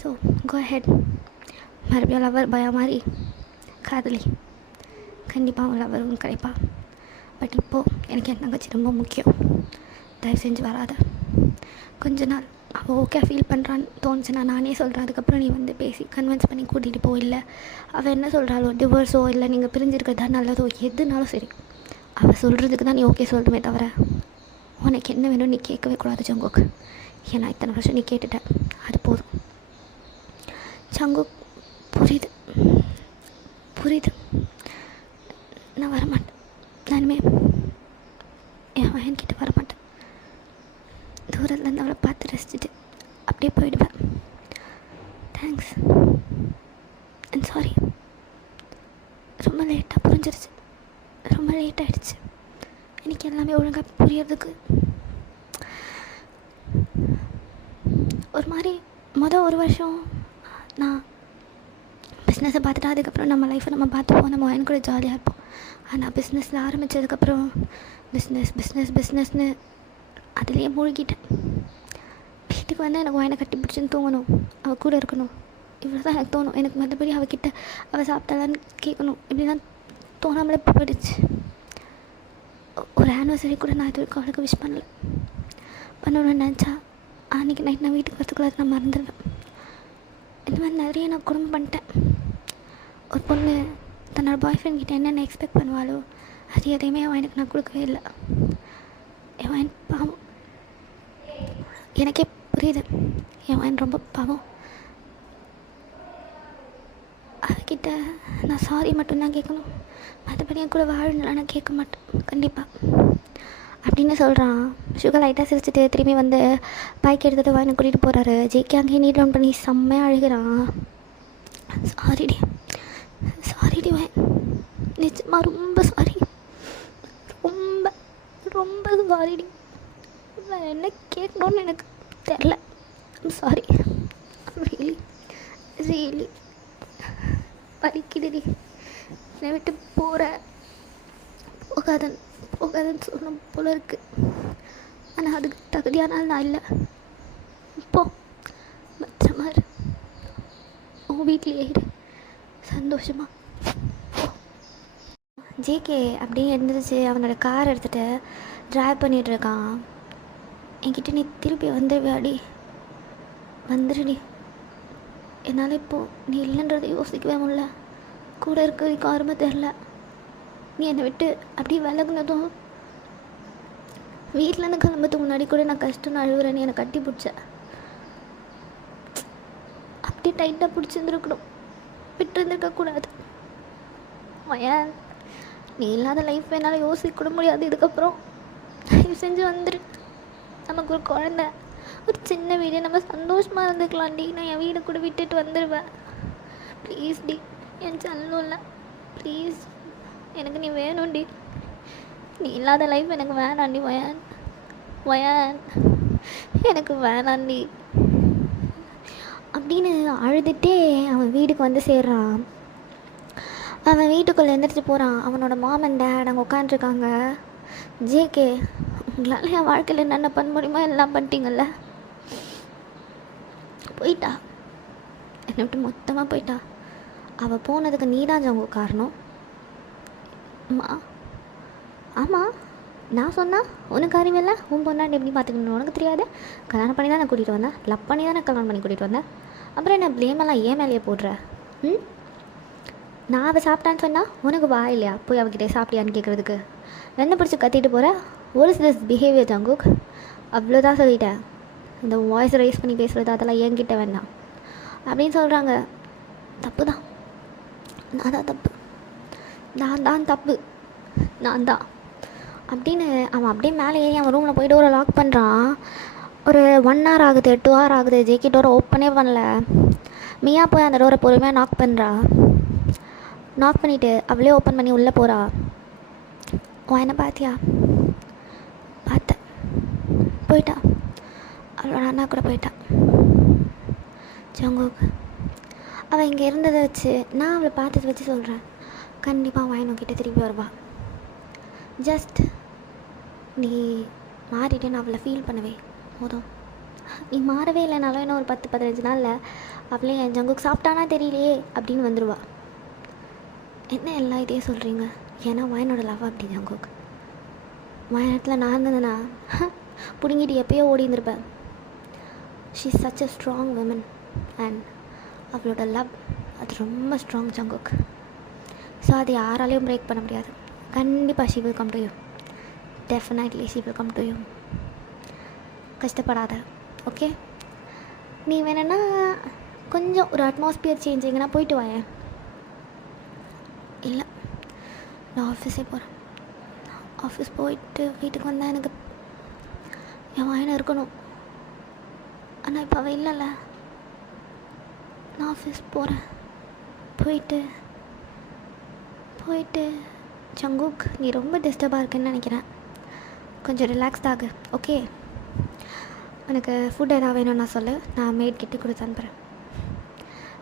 ஸோ கோ ஹெட், மறுபடியும் லவர் பயம் மாதிரி காதலி, கண்டிப்பாக அவன் லவரும் கிடைப்பா. பட் இப்போது எனக்கு என் தங்கச்சி ரொம்ப முக்கியம். தயவு செஞ்சு வராத. கொஞ்ச நாள் அவள் ஓகே ஃபீல் பண்ணுறான்னு தோணுச்சுன்னா நானே சொல்கிறேன். அதுக்கப்புறம் நீ வந்து பேசி கன்வின்ஸ் பண்ணி கூட்டிகிட்டு போ. இல்லை அவள் என்ன சொல்கிறாளோ, டிவோர்ஸோ இல்லை நீங்கள் பிரிஞ்சிருக்கிறதா நல்லதோ எதுனாலும் சரி, அவள் சொல்கிறதுக்கு தான் நீ ஓகே சொல்லணுமே தவிர உனக்கு என்ன வேணும் நீ கேட்கவே கூடாது ஜங்குக்கு. ஏன்னா இத்தனை வருஷம் நீ கேட்டுட்ட, அது போதும். ஜங்குக் புரியுது, நான் வரமாட்டேன். நானுமே என் பையன்கிட்ட வரமாட்டேன். தூரத்துலேருந்து அவளை பார்த்து ரசிச்சுட்டு அப்படியே போயிடுவேன். Thanks and sorry. ரொம்ப லேட்டாக புரிஞ்சிருச்சு, ரொம்ப லேட் ஆகிடுச்சு எனக்கு எல்லாமே ஒழுங்காக புரியறதுக்கு. ஒரு மாதிரி ஒரு வருஷம் நான் பிஸ்னஸை பார்த்துட்டா, அதுக்கப்புறம் நம்ம லைஃப்பை நம்ம பார்த்துப்போம், நம்ம என் கூட ஜாலியாக இருப்போம். ஆனால் பிஸ்னஸில் ஆரம்பித்ததுக்கப்புறம் பிஸ்னஸ்னு அதுலேயே மூழ்கிட்டேன். வீட்டுக்கு வந்து எனக்கு வாயனை கட்டி பிடிச்சின்னு தூங்கணும், அவள் கூட இருக்கணும், இவ்வளோ தான் எனக்கு தோணும். எனக்கு மற்றபடி அவகிட்ட அவள் சாப்பிட்டாலான்னு கேட்கணும், இப்படிலாம் தோணாமலே போயிடுச்சு. ஒரு ஆனிவர்சரி கூட நான் இது வரைக்கும் அவளுக்கு விஷ் பண்ணணும்னு நினச்சா அன்றைக்கி நைட் நான் வீட்டுக்கு வரத்துக்குள்ள நான் மறந்துடுவேன். இந்த மாதிரி நிறைய நான் குடும்பம் பண்ணிட்டேன். ஒரு பொண்ணு தன்னோட பாய் ஃப்ரெண்ட் கிட்டே என்னென்ன எக்ஸ்பெக்ட் பண்ணுவாளோ அது எதையுமே அவன் எனக்கு நான் கொடுக்கவே இல்லை. என் பாவம், எனக்கே புரியுது, என் ரொம்ப பாவம். அவகிட்ட நான் சாரி மட்டும்தான் கேட்கணும், மற்றபடி என் கூட வாழணும்லாம் நான் கேட்க மாட்டேன் கண்டிப்பாக அப்படின்னு சொல்கிறான். சுகர் லைட்டாக சிரிச்சுட்டு திரும்பி வந்து பைக் எடுத்துகிட்டு வாயினை கூட்டிகிட்டு போகிறாரு. ஜேகே அங்கேயே நீட் டவுன் பண்ணி செம்மையாக அழுகிறான். சாரிடி வாயன், நிச்சயமாக ரொம்ப சாரி, ரொம்ப ரொம்ப சாரிடி. நான் என்ன கேட்கணுன்னு எனக்கு தெரில. சாரி, ரியலி பறிக்கிடுடி. என்னை விட்டு போகாதன்னு சொன்ன போல இருக்கு. ஆனால் அதுக்கு தகுதியானால் நான் இல்லை. இப்போ மாதிரி உன் வீட்லேயே இரு சந்தோஷமா. ஜேகே அப்படியே எழுந்திரிச்சு அவனோட கார் எடுத்துகிட்டு ட்ரைவ் பண்ணிகிட்ருக்கான். என்கிட்ட நீ திருப்பி வந்துடுடி. என்னால் இப்போது நீ இல்லைன்றதை யோசிக்கவே முடியல. கூட இருக்கிறதுக்கு ஆரம்ப தெரில. நீ என்னை விட்டு அப்படியே விலகுனதும் வீட்டிலேருந்து கிளம்புறதுக்கு முன்னாடி கூட நான் கஷ்டம் அழுகுறேன்னு என்னை கட்டி பிடிச்சேன். அப்படியே டைட்டாக பிடிச்சிருந்துருக்கணும், விட்டு இருந்துருக்கக்கூடாது. ஏன் நீ இல்லாத லைஃப் என்னால் யோசிக்க கூட முடியாது. இதுக்கப்புறம் தயவு செஞ்சு வந்துடு. நமக்கு ஒரு குழந்த, ஒரு சின்ன வீடு, நம்ம சந்தோஷமாக இருந்துக்கலாம்டி. நான் என் வீடை கூட விட்டுட்டு வந்துடுவேன். ப்ளீஸ் டி, என் செல்லம் இல்லை, ப்ளீஸ் எனக்கு நீ வேணும்டி. நீ இல்லாத லைஃப் எனக்கு வேணாண்டி. வயான் எனக்கு வேணாண்டி அப்படின்னு அழுதுகிட்டே அவன் வீட்டுக்கு வந்து சேர்றான். அவன் வீட்டுக்குள்ளே எழுந்திரிச்சு போகிறான். அவனோட மாம் அண்ட் டேட் அங்கே உட்காந்துருக்காங்க. ஜேகே, உங்களால் என் வாழ்க்கையில் என்னென்ன பண்ண முடியுமோ எல்லாம் பண்ணிட்டீங்கல்ல. போயிட்டா, என்னை விட்டு மொத்தமாக போயிட்டா. அவள் போனதுக்கு நீ தான் ஜங்கு காரணம். ஆமாம், நான் சொன்னால் உனக்கு அறிவில்லை. உன் பொண்ணாண்டி எப்படி பார்த்துக்கணும் உனக்கு தெரியாது. கல்யாணம் பண்ணி தான் நான் கூட்டிகிட்டு வந்தேன், லவ் பண்ணி தான் நான் கல்யாணம் பண்ணி கூட்டிகிட்டு வந்தேன். அப்புறம் என்ன ப்ளேமெல்லாம் ஏன் மேலேயே போடுற? நான் அவள் சாப்பிட்டான்னு சொன்னால் உனக்கு வா இல்லையா போய் அவகிட்டே சாப்பிட்டியான்னு கேட்குறதுக்கு? என்ன பிடிச்சி கத்திட்டு போகிற? What is this behaviour Jungkook? அவ்வளோதான் சொல்லிட்டேன். இந்த வாய்ஸ் ரைஸ் பண்ணி பேசுகிறது அதெல்லாம் என்கிட்ட வேண்டாம் அப்படின்னு சொல்கிறாங்க. தப்பு தான், நான் தான் தப்பு, நான் தான் அப்படின்னு அவன் அப்படியே மேலே ஏறி அவன் ரூமில் போய் டோரை லாக் பண்ணுறான். ஒரு 1 hour ஆகுது, 2 hour ஆகுது, ஜேகே டோரை ஓப்பனே பண்ணல. மியா போய் அந்த டோரை பொறுமையாக நாக் பண்ணிவிட்டு அவளே ஓப்பன் பண்ணி உள்ளே போகிறா. என்ன பார்த்தியா? பார்த்தேன். போயிட்டா, அவளோட அண்ணா கூட போயிட்டா. ஜங்குக், அவள் இங்கே இருந்ததை வச்சு நான் அவளை பார்த்ததை வச்சு சொல்கிறேன், கண்டிப்பாக வாயினோக்கிட்ட திரும்பி வருவா. ஜஸ்ட் நீ மாறிட்டு நான் அவளை ஃபீல் பண்ணவே போதும். நீ மாறவே இல்லைனாலும் இன்னும் ஒரு 10-15 நாளில் அவளே என் ஜங்குக் சாப்பிட்டானா தெரியலையே அப்படின்னு வந்துடுவா. என்ன எல்லாம் இதே சொல்கிறீங்க? ஏன்னா வாயனோட லவ் அப்படி ஜங்குக். வாயனத்தில் நான் இருந்ததுன்னா பிடுங்கிட்டு எப்போயோ ஓடி இருந்திருப்பேன். She is such a strong women and அவளோட லவ் அது ரொம்ப ஸ்ட்ராங் ஜங்குக். ஸோ அது யாராலையும் பிரேக் பண்ண முடியாது. கண்டிப்பாக she will come to you. Definitely she will come to you. கஷ்டப்படாத, ஓகே? நீ வேணுன்னா கொஞ்சம் ஒரு அட்மாஸ்பியர் சேஞ்ச் எங்கன்னா போயிட்டு வாயேன். இல்லை, நான் ஆஃபீஸே போகிறேன். ஆஃபீஸ் போயிட்டு வீட்டுக்கு வந்தால் எனக்கு என் வாயனை இருக்கணும். ஆனால் இப்போ அவள் இல்லைல்ல. நான் ஆஃபீஸ் போகிறேன். போயிட்டு ஜங்குக், நீ ரொம்ப டிஸ்டர்பாக இருக்குன்னு நினைக்கிறேன். கொஞ்சம் ரிலாக்ஸ்ட் ஆகு, ஓகே? எனக்கு ஃபுட் எதாவது வேணும்னா சொல்லு, நான் மேட் கிட்டே கொடுத்து அனுப்புகிறேன்.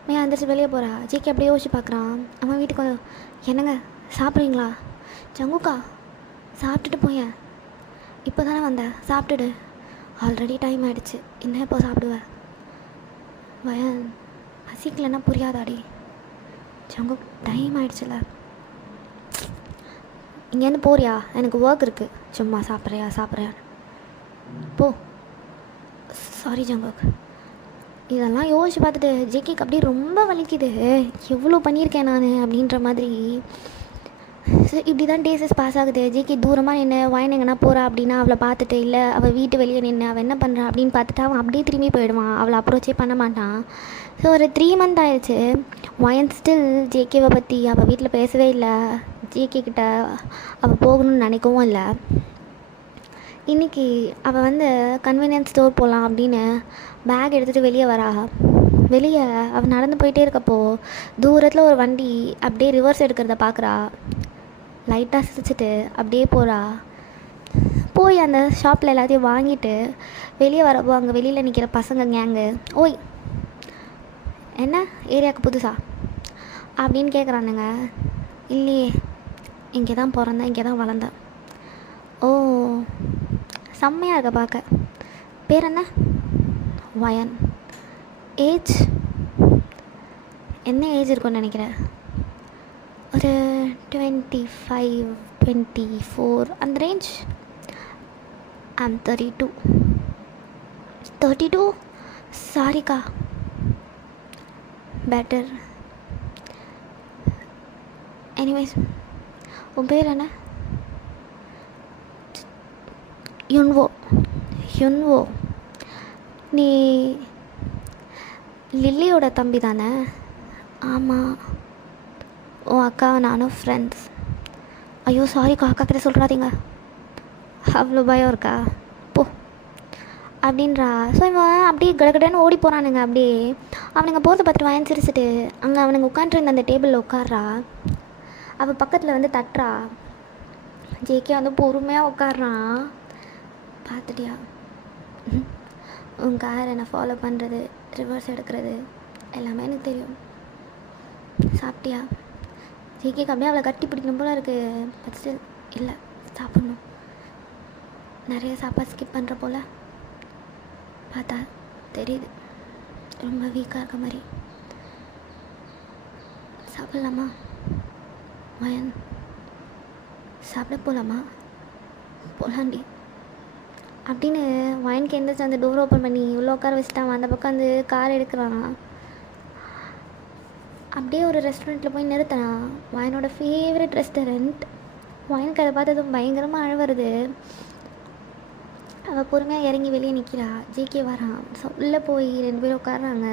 மையா வந்துச்சு வெளியே போகிறா. ஜேகே அப்படியே யோசிச்சு பார்க்குறான். அவன் வீட்டுக்கு வந்து, என்னங்க சாப்பிட்றீங்களா? ஜங்குக்கா, சாப்பிட்டுட்டு போயேன். இப்போ தானே வந்தேன், சாப்பிட்டுடு. ஆல்ரெடி டைம் ஆகிடுச்சு, இன்னும் இப்போ சாப்பிடுவேன். வயன் பசிக்கலைன்னா புரியாதாடி ஜங்குக், டைம் ஆகிடுச்சுல. இங்கேருந்து போறியா? எனக்கு ஒர்க் இருக்குது. சும்மா சாப்பிட்றியா போ. Sorry Jungkook. இதெல்லாம் யோசிச்சு பார்த்துட்டு ஜேகேக்கு அப்படியே ரொம்ப வலிக்குது. எவ்வளோ பண்ணியிருக்கேன் நான் அப்படின்ற மாதிரி. இப்படி தான் டேஸஸ் பாஸ் ஆகுது. ஜேகே தூரமாக நின்று வாயின் எங்கன்னா போகிறா அப்படின்னா அவளை பார்த்துட்டு, இல்லை அவள் வீட்டு வெளியே நின்று அவள் என்ன பண்ணுறா அப்படின்னு பார்த்துட்டு அவன் அப்படியே திரும்பி போயிடுவான். அவளை அப்ரோச்சே பண்ண மாட்டான். ஸோ ஒரு 3 month ஆயிடுச்சு. வாயன் ஸ்டில் ஜேகேவை பற்றி அவள் வீட்டில் பேசவே இல்லை. ஜேகே கிட்ட அவள் போகணும்னு நினைக்கவும் இல்லை. இன்றைக்கி அவள் வந்து கன்வீனியன்ஸ் ஸ்டோர் போகலாம் அப்படின்னு பேக் எடுத்துகிட்டு வெளியே வரா. வெளியே அவள் நடந்து போயிட்டே இருக்கப்போ தூரத்தில் ஒரு வண்டி அப்படியே ரிவர்ஸ் எடுக்கிறத பார்க்குறா. லைட்டாக சிரிச்சிட்டு அப்படியே போகிறா. போய் அந்த ஷாப்பில் எல்லாத்தையும் வாங்கிட்டு வெளியே வரப்போ அங்கே வெளியில் நிற்கிற பசங்க கேங்கு, ஓய் என்ன ஏரியாவுக்கு புதுசா அப்படின்னு கேட்குறானுங்க. இல்லையே, இங்கே தான் பிறந்தேன், இங்கே தான் வளர்ந்தேன். ஓ, செம்மையாக இருக்க பார்க்க. பேர் என்ன? வயன். ஏஜ் என்ன ஏஜ் இருக்குன்னு நினைக்கிறேன்? ஒரு 25, 24 அந்த ரேஞ்ச். ஐம் 32. சாரிக்கா. பெட்டர். எனிவேஸ், உன் பேர் என்ன? யுன்வோ. நீ லில்லியோட தம்பி தானே? ஆமாம். உன் அக்காவை நானும் ஃப்ரெண்ட்ஸ். ஐயோ சாரிக்கா, அக்கா கிட்ட சொல்கிறாதீங்க. அவ்வளோ பயம் இருக்கா? போ அப்படின்றா. ஸோ இவன் அப்படியே கடகடன்னு ஓடி போகிறானுங்க. அப்படியே அவனுங்க போகிறத பார்த்துட்டு வாங்கி சிரிச்சிட்டு அங்கே அவனுங்க உட்காந்துருந்த அந்த டேபிளில் உட்கார்றா. அவள் பக்கத்தில் வந்து தட்டுறா. ஜேகே வந்து பொறுமையாக உட்காடுறான். பார்த்துட்டியா, உன் கார் என்னை ஃபாலோ பண்ணுறது, ரிவர்ஸ் எடுக்கிறது எல்லாமே எனக்கு தெரியும். சாப்பிட்டியா? ஜேகேக்கு அப்படியே அவளை கட்டி பிடிக்கணும் போல இருக்குது. பட் ஸ்டில் இல்லை, சாப்பிட்ணும். நிறைய சாப்பாடு ஸ்கிப் பண்ணுற போல் பார்த்தா தெரியுது. ரொம்ப வீக்காக இருக்க மாதிரி. சாப்பிட்லாமா வயன்? சாப்பிட போகலாமா? போகலாண்டி அப்படின்னு வயனுக்கு எந்திரிச்சு அந்த டோர் ஓப்பன் பண்ணி இவ்வளோ உட்கார வச்சுட்டான். அந்த பக்கம் வந்து கார் எடுக்கிறான். அப்படியே ஒரு ரெஸ்டாரண்ட்டில் போய் நிறுத்தினான். வயனோட ஃபேவரட் ரெஸ்டாரண்ட். வயனுக்கு அதை பார்த்ததும் பயங்கரமாக அழ வருது. அவள் பொறுமையாக இறங்கி வெளியே நிற்கிறா. ஜேகே வரான். ஸோ உள்ளே போய் 2 பேரும் உட்காடுறாங்க.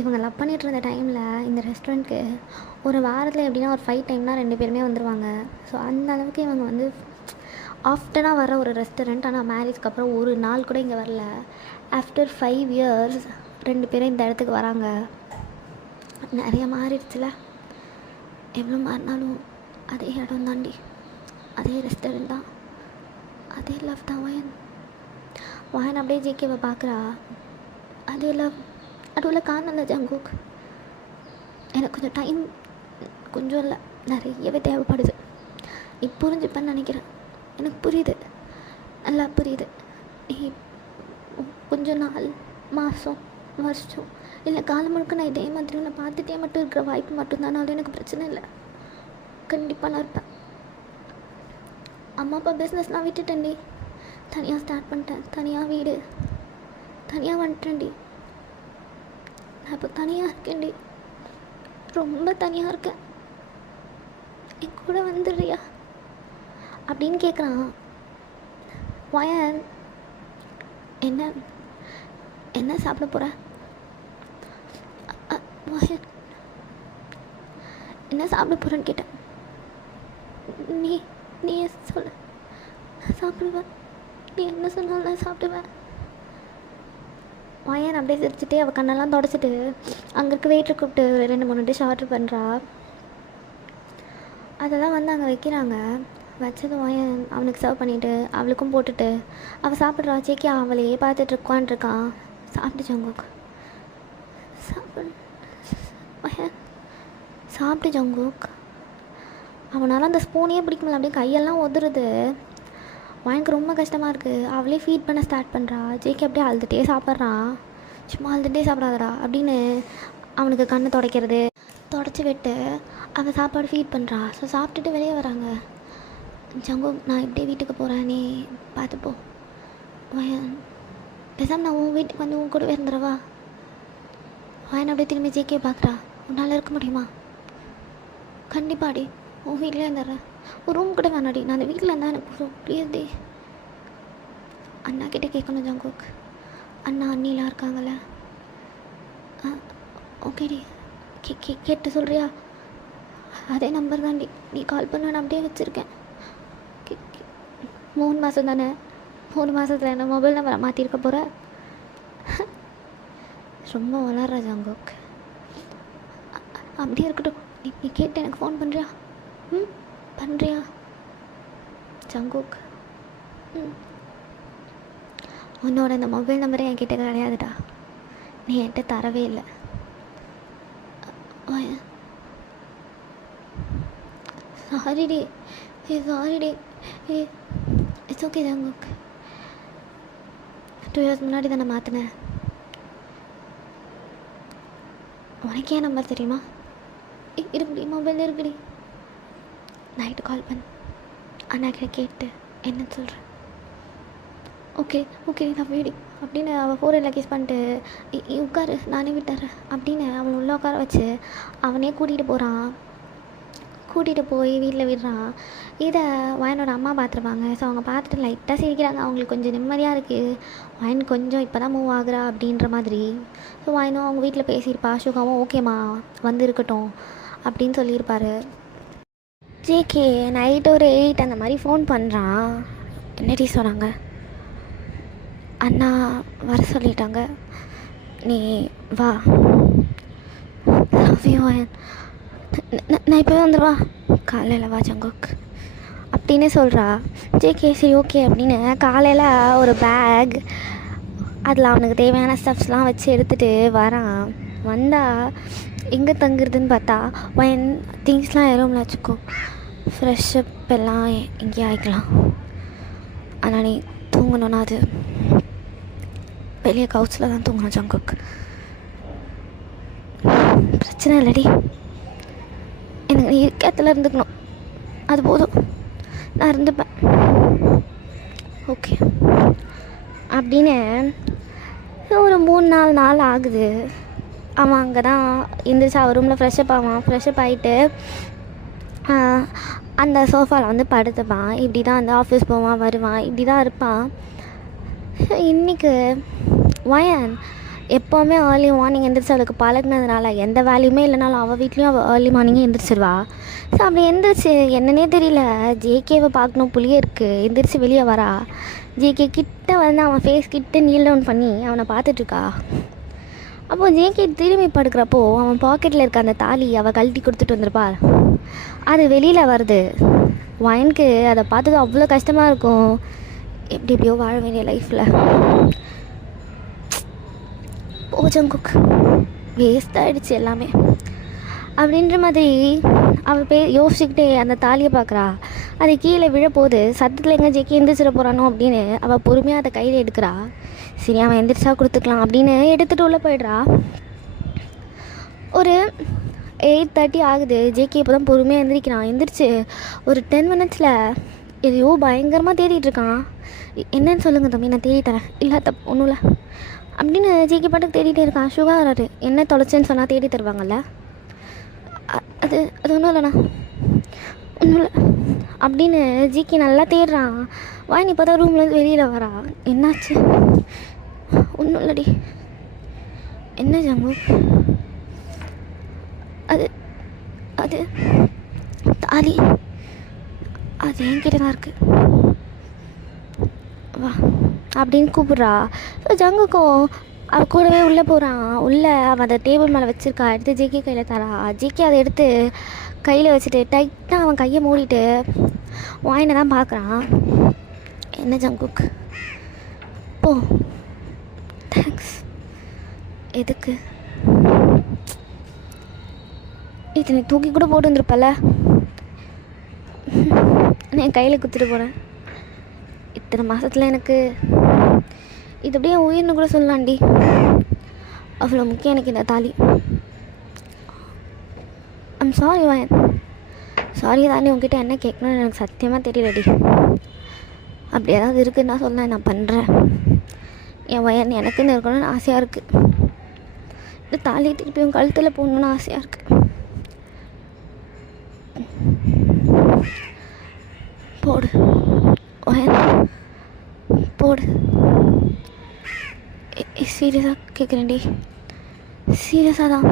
இவங்க லவ் பண்ணிகிட்டு இருந்த டைமில் இந்த ரெஸ்டாரண்ட்க்கு ஒரு வாரத்தில் எப்படின்னா ஒரு 5 டைம்னால் 2 பேருமே வந்துடுவாங்க. ஸோ அந்த அளவுக்கு இவங்க வந்து ஆஃப்டனாக வர ஒரு ரெஸ்டாரண்ட். ஆனால் மேரேஜ்க்கு அப்புறம் ஒரு நாள் கூட இங்கே வரல. ஆஃப்டர் 5 இயர்ஸ் 2 பேரும் இந்த இடத்துக்கு வராங்க. நிறைய மாறிடுச்சுல. எவ்வளோ மாறினாலும் அதே இடம் தாண்டி, அதே ரெஸ்டாரண்ட் தான், அதே லவ் தான். வயன் அப்படியே ஜேகேவை பார்க்குறா. அதே லவ். அதுவில் காணல ஜங்குக். எனக்கு கொஞ்சம் டைம் கொஞ்சம் இல்லை, நிறையவே தேவைப்படுது. நீ புரிஞ்சுப்பேன்னு நினைக்கிறேன். எனக்கு புரியுது, நல்லா புரியுது. நீ கொஞ்சம் நாள், மாதம், வருஷம் இல்லை காலம் முழுக்க நான் இதே மாதிரி நான் பார்த்துட்டே மட்டும் இருக்கிற வாய்ப்பு மட்டும்தானாலும் எனக்கு பிரச்சனை இல்லை. கண்டிப்பாக நான் இருப்பேன். அம்மா அப்பா பிஸ்னஸ்லாம் விட்டுட்டேன்டி. தனியாக ஸ்டார்ட் பண்ணிட்டேன். தனியாக வீடு, தனியாக வந்துட்டேன்டி. நான் இப்போ தனியாக இருக்கேன்டி, ரொம்ப தனியாக இருக்கேன். என் கூட வந்துடுறியா அப்படின்னு கேட்குறான். வயன் என்ன என்ன சாப்பிட போகிற? வயன் என்ன சாப்பிட போகிறேன்னு கேட்டேன். நீ சொல்லு, சாப்பிடுவேன். நீ என்ன சொன்னாலும் நான் சாப்பிடுவேன். வயன் அப்படியே சிரிச்சுட்டே அவள் கண்ணெல்லாம் தொடச்சிட்டு அங்கே இருக்க வெயிட்டர் கூப்பிட்டு 2-3 டிஷ் ஆர்டர் பண்ணுறா. அதெல்லாம் வந்து அங்கே வைக்கிறாங்க. வச்சதும் வயன் அவனுக்கு சர்வ் பண்ணிவிட்டு அவளுக்கும் போட்டுட்டு அவள் சாப்பிட்றா. சேக்கி அவளையே பார்த்துட்டு உட்காந்துருக்கான். சாப்பிட்டு ஜங்குக், சாப்பிடு வயன், சாப்பிட்டு ஜங்குக். அவனால் அந்த ஸ்பூனையே பிடிக்க முடியல. அப்படியே கையெல்லாம் உதறுது. வயனுக்கு ரொம்ப கஷ்டமாக இருக்குது. அவளே ஃபீட் பண்ண ஸ்டார்ட் பண்ணுறா. ஜேகே அப்படியே அழுதுகிட்டே சாப்பிட்றான். சும்மா அழுதுகிட்டே சாப்பிடாதடா அப்படின்னு அவனுக்கு கண்ணை துடைக்கிறது. தொடச்சி விட்டு அவள் சாப்பாடு ஃபீட் பண்ணுறா. ஸோ சாப்பிட்டுட்டு வெளியே வராங்க. ஜங்கு, நான் இப்படியே வீட்டுக்கு போகிறேன், நீ பார்த்துப்போ. வயன், பேசாமல் நான் உன் வீட்டுக்கு வந்து உன் கூடவே இருந்துடவா? வயன் அப்படியே திரும்பி ஜேகே பார்க்குறா. உன்னால் இருக்க முடியுமா? கண்டிப்பாடி, உன் வீட்டிலே இருந்துடுறேன். ஒரு ரூம் கூட வேணாடி, நான் அந்த வீட்டில் இருந்தால் எனக்கு போதும். ப்ளீஸ்டி. அண்ணா கிட்டே கேட்கணும் ஜங்குக். அண்ணா அண்ணிலாம் இருக்காங்கள? ஓகேடி, கேட்டு சொல்கிறியா? அதே நம்பர் தான்டி, நீ கால் பண்ண நான் அப்படியே வச்சுருக்கேன். 3 மாதம் தானே, 3 மாதத்தில் என்ன மொபைல் நம்பரை மாற்றிருக்க போகிற? ரொம்ப வளர்ற ஜங்குக். அப்படியே இருக்கட்டும், நீ கேட்டு எனக்கு ஃபோன் பண்ணுறியா? பண்ணுறியா ஜங்குக்? உன்னோட இந்த மொபைல் நம்பரே என்கிட்ட கிடையாதுடா, நீ என்கிட்ட தரவே இல்லை. சாரிடி, சாரிடி. It's okay Jungkook. 2 இயர்ஸ் முன்னாடி தானே மாற்றினேன். உனக்கு ஏன் நம்பர் தெரியுமா? இருக்குடி, மொபைல் இருக்குடி. நைட்டு கால் பண்ணு, அண்ணா கிட்ட கேட்டு என்னன்னு சொல்கிறேன். ஓகே ஓகே நான் வீடு அப்படின்னு அவள் ஃபோர் லக்கேஜ் பண்ணிட்டு உட்காரு நானே விட்டுறேன் அப்படின்னு அவனை உள்ளே உட்கார வச்சு அவனே கூட்டிகிட்டு போகிறான். கூட்டிகிட்டு போய் வீட்டில் விடுறான். இதை வயனோட அம்மா பார்த்துருப்பாங்க. ஸோ அவங்க பார்த்துட்டு லைட்டாக சிரிக்கிறாங்க. அவங்களுக்கு கொஞ்சம் நிம்மதியாக இருக்குது. வயன் கொஞ்சம் இப்போ தான் மூவ் ஆகுறா அப்படின்ற மாதிரி. ஸோ வயனும் அவங்க வீட்டில் பேசியிருப்பா. சுகாவும் ஓகேம்மா வந்து இருக்கட்டும் அப்படின்னு சொல்லியிருப்பார். ஜேகே நைட்டு ஒரு 8 அந்த மாதிரி ஃபோன் பண்ணுறான். என்னடி சொன்னாங்க? அண்ணா வர சொல்லிட்டாங்க, நீ வா. லவ் யூ வயன். நான் இப்போ வந்துடுவா, காலையில் வா ஜங்குக் அப்படின்னு சொல்கிறா. ஜேகே சரி ஓகே அப்படின்னு காலையில் ஒரு பேக், அதில் அவனுக்கு தேவையான ஸ்டப்ஸ்லாம் வச்சு எடுத்துகிட்டு வரான். வந்தால் எங்கே தங்குறதுன்னு பார்த்தா வயன் திங்ஸ்லாம் எதுவும் வச்சுக்கோ, ஃப்ரெஷ்ஷப் எல்லாம் எங்கேயும் ஆகிக்கலாம். ஆனால் நீ தூங்கணும்னா அது வெளியே கவுச்சில் தான் தூங்கணும் ஜங்குக். பிரச்சனை இல்லடி, எனக்கு நீ இருக்கத்துல இருந்துக்கணும், அது போதும், நான் இருந்துப்பேன், ஓகே அப்படின்னு. ஒரு 3-4 நாள் ஆகுது. அவன் அங்கே தான் எந்திரிச்சு அவர் ரூமில் ஃப்ரெஷ்அப் ஆவான். ஃப்ரெஷ்அப் ஆகிட்டு அந்த சோஃபாவில் வந்து படுத்துப்பான். இப்படி தான் வந்து ஆஃபீஸ் போவான், வருவான், இப்படி தான் இருப்பான். இன்றைக்கி வயன் எப்போவுமே ஏர்லி மார்னிங் எந்திரிச்சு அவளுக்கு பழகினதுனால எந்த வேலையுமே இல்லைனாலும் அவள் வீட்லேயும் அவள் ஏர்லி மார்னிங்கே எந்திரிச்சிருவா. ஸோ அப்படி எந்திரிச்சு என்னன்னே தெரியல, ஜேகேவை பார்க்கணும் புளியே இருக்குது, எந்திரிச்சு வெளியே வரா. ஜேகே கிட்ட வந்து அவன் ஃபேஸ் கிட்ட நீல் டவுன் பண்ணி அவனை பார்த்துட்ருக்கா. அப்போது ஜேகே திரும்பி படுக்கிறப்போ அவன் பாக்கெட்டில் இருக்க அந்த தாலி அவள் கழட்டி கொடுத்துட்டு வந்திருப்பாள். அது வெளியில் வருது. வயனுக்கு அதை பார்த்தது அவ்வளோ கஷ்டமாக இருக்கும். எப்படி எப்படியோ வாழ வேண்டிய லைஃப்பில் ஜங்குக் வேஸ்ட் ஆகிடுச்சு எல்லாமே அப்படின்ற மாதிரி அவள் யோசிச்சுக்கிட்டே அந்த தாலியை பார்க்குறா. அது கீழே விழப்போகுது. சத்தத்தில் எங்கே ஜெக்கி எந்திரிச்சிட போகிறானோ அப்படின்னு அவள் பொறுமையாக அதை கையில் எடுக்கிறா. சரி அவன் எந்திரிச்சா கொடுத்துக்கலாம் அப்படின்னு எடுத்துகிட்டு உள்ளே போய்ட்றா. ஒரு 8:30 ஆகுது. ஜேகே இப்போ தான் பொறுமையாக எந்திரிக்கிறான். எந்திரிச்சு ஒரு 10 மினிட்ஸில் எதையோ பயங்கரமாக தேடிட்டுருக்கான். என்னன்னு சொல்லுங்கள் தம்பி, நான் தேடி தரேன். இல்லை தப்பு ஒன்றும் இல்லை அப்படின்னு ஜேகே பாட்டுக்கு தேடிட்டே இருக்கான். சுகா வராரு. என்ன தொலைச்சேன்னு சொன்னால் தேடி தருவாங்கள்ல, அது ஒன்றும் இல்லைண்ணா, ஒன்றும் இல்லை அப்படின்னு ஜிகே நல்லா தேடுறான். வாய் இப்போ தான் ரூம்லேருந்து வெளியில் வரா. என்னாச்சு? ஒன்றும் இல்லடி. என்ன ஜங்கு? அது அது தாலி அது என்கிட்ட தான் இருக்கு, வா அப்படின்னு கூப்பிட்றா. ஸோ ஜங்குக்கும் அவள் கூடவே உள்ளே போகிறான். உள்ளே அவன் அந்த டேபிள் மேலே வச்சுருக்கா. எடுத்து ஜேகே கையில் தரா. ஜேகே அதை எடுத்து கையில் வச்சுட்டு டைட்டாக அவன் கையை மூடிட்டு வாயினை தான் பார்க்குறான். என்ன ஜங்குக்? போ. தேங்க்ஸ். எதுக்கு? இது நீ தூக்கி கூட போட்டு வந்துருப்பல, நான் என் கையில் குத்துட்டு போகிறேன். இத்தனை மாதத்தில் எனக்கு இது அப்படியே உயிர்னு கூட சொல்லலாண்டி. அவ்வளோ முக்கியம் எனக்கு இந்த தாலி. I'm sorry வயன். சாரி தானே, உங்ககிட்ட என்ன கேட்கணும்னு எனக்கு சத்தியமாக தெரியலடி. அப்படி ஏதாவது இருக்குன்னு நான் சொன்னேன், நான் பண்ணுறேன். என் வயன் எனக்குன்னு இருக்கணும்னு ஆசையாக இருக்குது. இந்த தாலியை திருப்பியும் கழுத்தில் போடணுன்னு ஆசையாக இருக்குது. போடு வயன், போடு. சீரியஸாக கேட்குறேன்டி, சீரியஸாக தான்.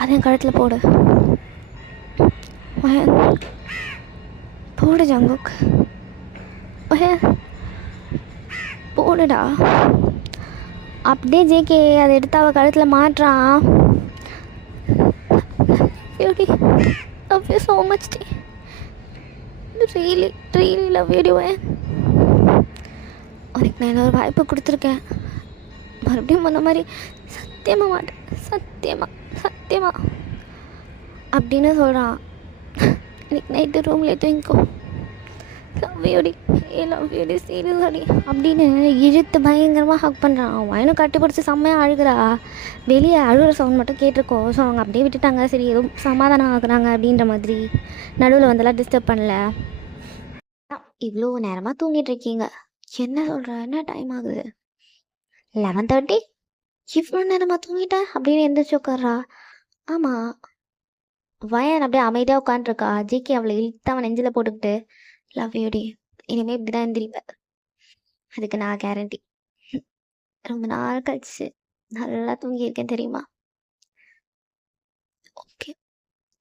அதையும் கழுத்தில் போடு வயன், போடு ஜங்குக், வயன் போடுடா. அப்படியே ஜேகே அதை எடுத்து அவள் கழுத்தில் மாட்டுறான். யூடி லவ் யூ ஸோ மச் டி, ரியலி ரியலி லவ் யூ டி வயன். உனக்கு நான் இன்னொரு வாய்ப்பு கொடுத்துருக்கேன், மறுபடியும் முன்ன மாதிரி சத்தியமாக மாட்டேன், சத்தியமாக அப்படின்னு சொல்கிறான். இன்னைக்கு நைட்டு ரூம்லேயே தூங்கிக்கோ, லவ் யூடி, லவ் யூடி, சீரியஸ் அடி அப்படின்னு இழுத்து பயங்கரமாக ஹக் பண்ணுறான். அவனும் கட்டிப்பிடிச்சி செம்மையாக அழுகிறா. வெளியே அழுகிற சவுண்ட் மட்டும் கேட்டிருக்கோம். ஸோ அவங்க அப்படியே விட்டுட்டாங்க. சரி எதுவும் சமாதானம் ஆகுறாங்க அப்படின்ற மாதிரி. நடுவில் வந்தெல்லாம் டிஸ்டர்ப் பண்ணல. இவ்வளோ நேரமாக தூங்கிட்டு இருக்கீங்க, என்ன சொல்கிற? என்ன டைம் ஆகுது? 11:30. இவ்வளோ நேரமாக தூங்கிட்டேன் அப்படின்னு எந்திரிச்சு உட்கார்றா. ஆமாம். வயன் அப்படியே அமைதியாக உட்காந்துருக்கா. ஜிகே அவளை இழுத்து அவன் நெஞ்சில் போட்டுக்கிட்டு லவ் யூடி, இனிமேல் இப்படி தான் எந்திரிப்பேன், அதுக்கு நான் கேரண்டி. ரொம்ப நாள் கழிச்சு நல்லா தூங்கியிருக்கேன் தெரியுமா? ஓகே,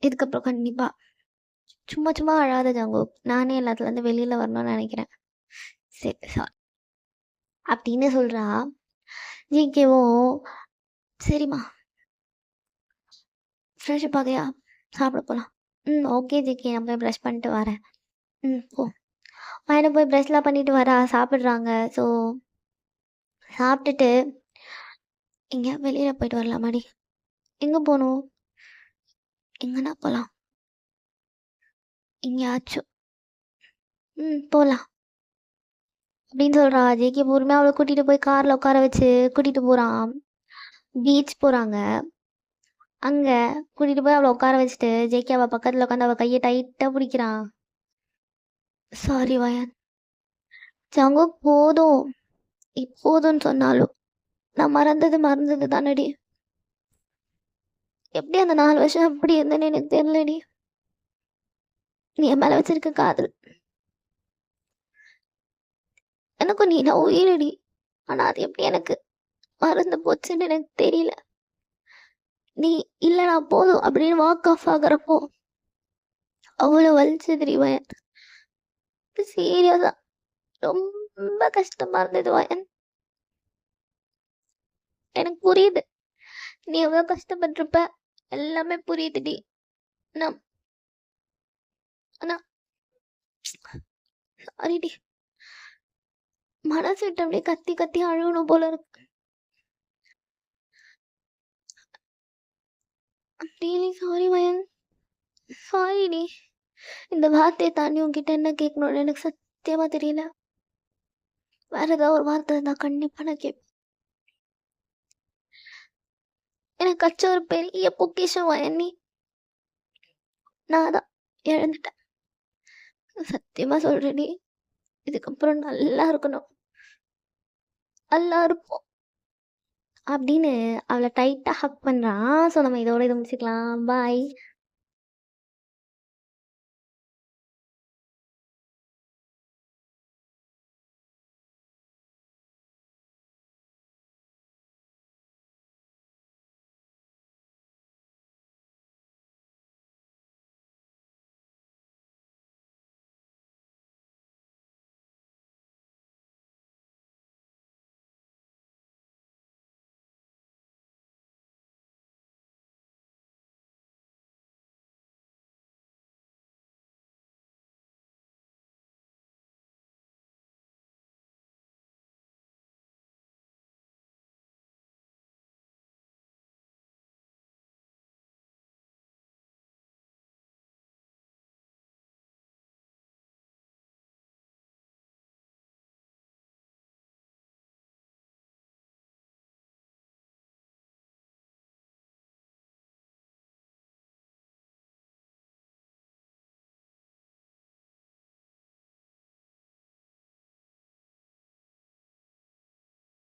இதுக்கப்புறம் கண்டிப்பாக சும்மா அழாத ஜங்கு, நானே எல்லாத்துலேருந்து வெளியில் வரணும்னு நினைக்கிறேன். சரி சார் அப்படின்னு சொல்கிறா. ஜிகேவும் சரிம்மா ஃப்ரெஷ்ஷப் ஆகையா, சாப்பிட போகலாம். ஓகே ஜிகே, நான் போய் ப்ரஷ் பண்ணிட்டு வரேன். ஓ பையனை போய் ப்ரஷ்லாம் பண்ணிட்டு வரா. சாப்பிட்றாங்க. ஸோ சாப்பிட்டுட்டு எங்கேயா வெளியில் போயிட்டு வரலாமாடி? எங்கே போகணும்? எங்கன்னா போகலாம், எங்கேயாச்சும். போகலாம். அப்படின்னு சொல்கிறா. ஜேகே பொறுமையாக அவளை கூட்டிகிட்டு போய் காரில் உட்கார வச்சு கூட்டிகிட்டு போகிறான். பீச் போகிறாங்க. அங்கே கூட்டிகிட்டு போய் அவளை உட்கார வச்சுட்டு ஜேகே அவள் பக்கத்தில் உட்காந்து அவள் கையை டைட்டாக பிடிக்கிறான். சாரி வயன், ஜங்கு போதும், இப்போதுன்னு சொன்னாலும் நான் மறந்தது தானடி. எப்படி அந்த 4 வருஷம் அப்படி இருந்தேன்னு எனக்கு தெரியலடி. நீ என் மேலே வச்சிருக்க காதல் எனக்கும் நீ நான் உயிரடி. ஆனால் அது எப்படி எனக்கு மறந்து போச்சுன்னு எனக்கு தெரியல. நீ இல்லைனா போதும் அப்படின்னு வாக் ஆஃப் ஆகுறப்போ அவ்வளோ வலிச்சதுடி வயன். சீரியஸா ரொம்ப கஷ்டமா இருந்தது வயன். எனக்கு புரியுது நீ எவ்வளோ கஷ்டப்பட்டிருப்ப, எல்லாமே புரியுதுடி. நான் ஆனால் சாரிடி, மனசு விட்டு அப்படியே கத்தி கத்தி அழுகணும் போல இருக்கு. ரியலி சாரி வயன், சாரிடி. இந்த வார்த்தையை தாண்டி உங்ககிட்ட என்ன கேட்கணும்னு எனக்கு சத்தியமா தெரியல. வேற ஏதாவது ஒரு வார்த்தை இருந்தால் கண்டிப்பாக நான் கேட்பேன். எனக்கு கச்ச ஒரு பெரிய பொக்கிஷம் வயன் நீ. நான் அதான் இழந்துட்டேன். சத்தியமா சொல்றேடி, இதுக்கப்புறம் நல்லா இருக்கணும், நல்லா இருப்போம் அப்படின்னு அவளை டைட்டாக ஹக் பண்ணுறான். ஸோ நம்ம இதோட இதை முடிச்சுக்கலாம். பாய்.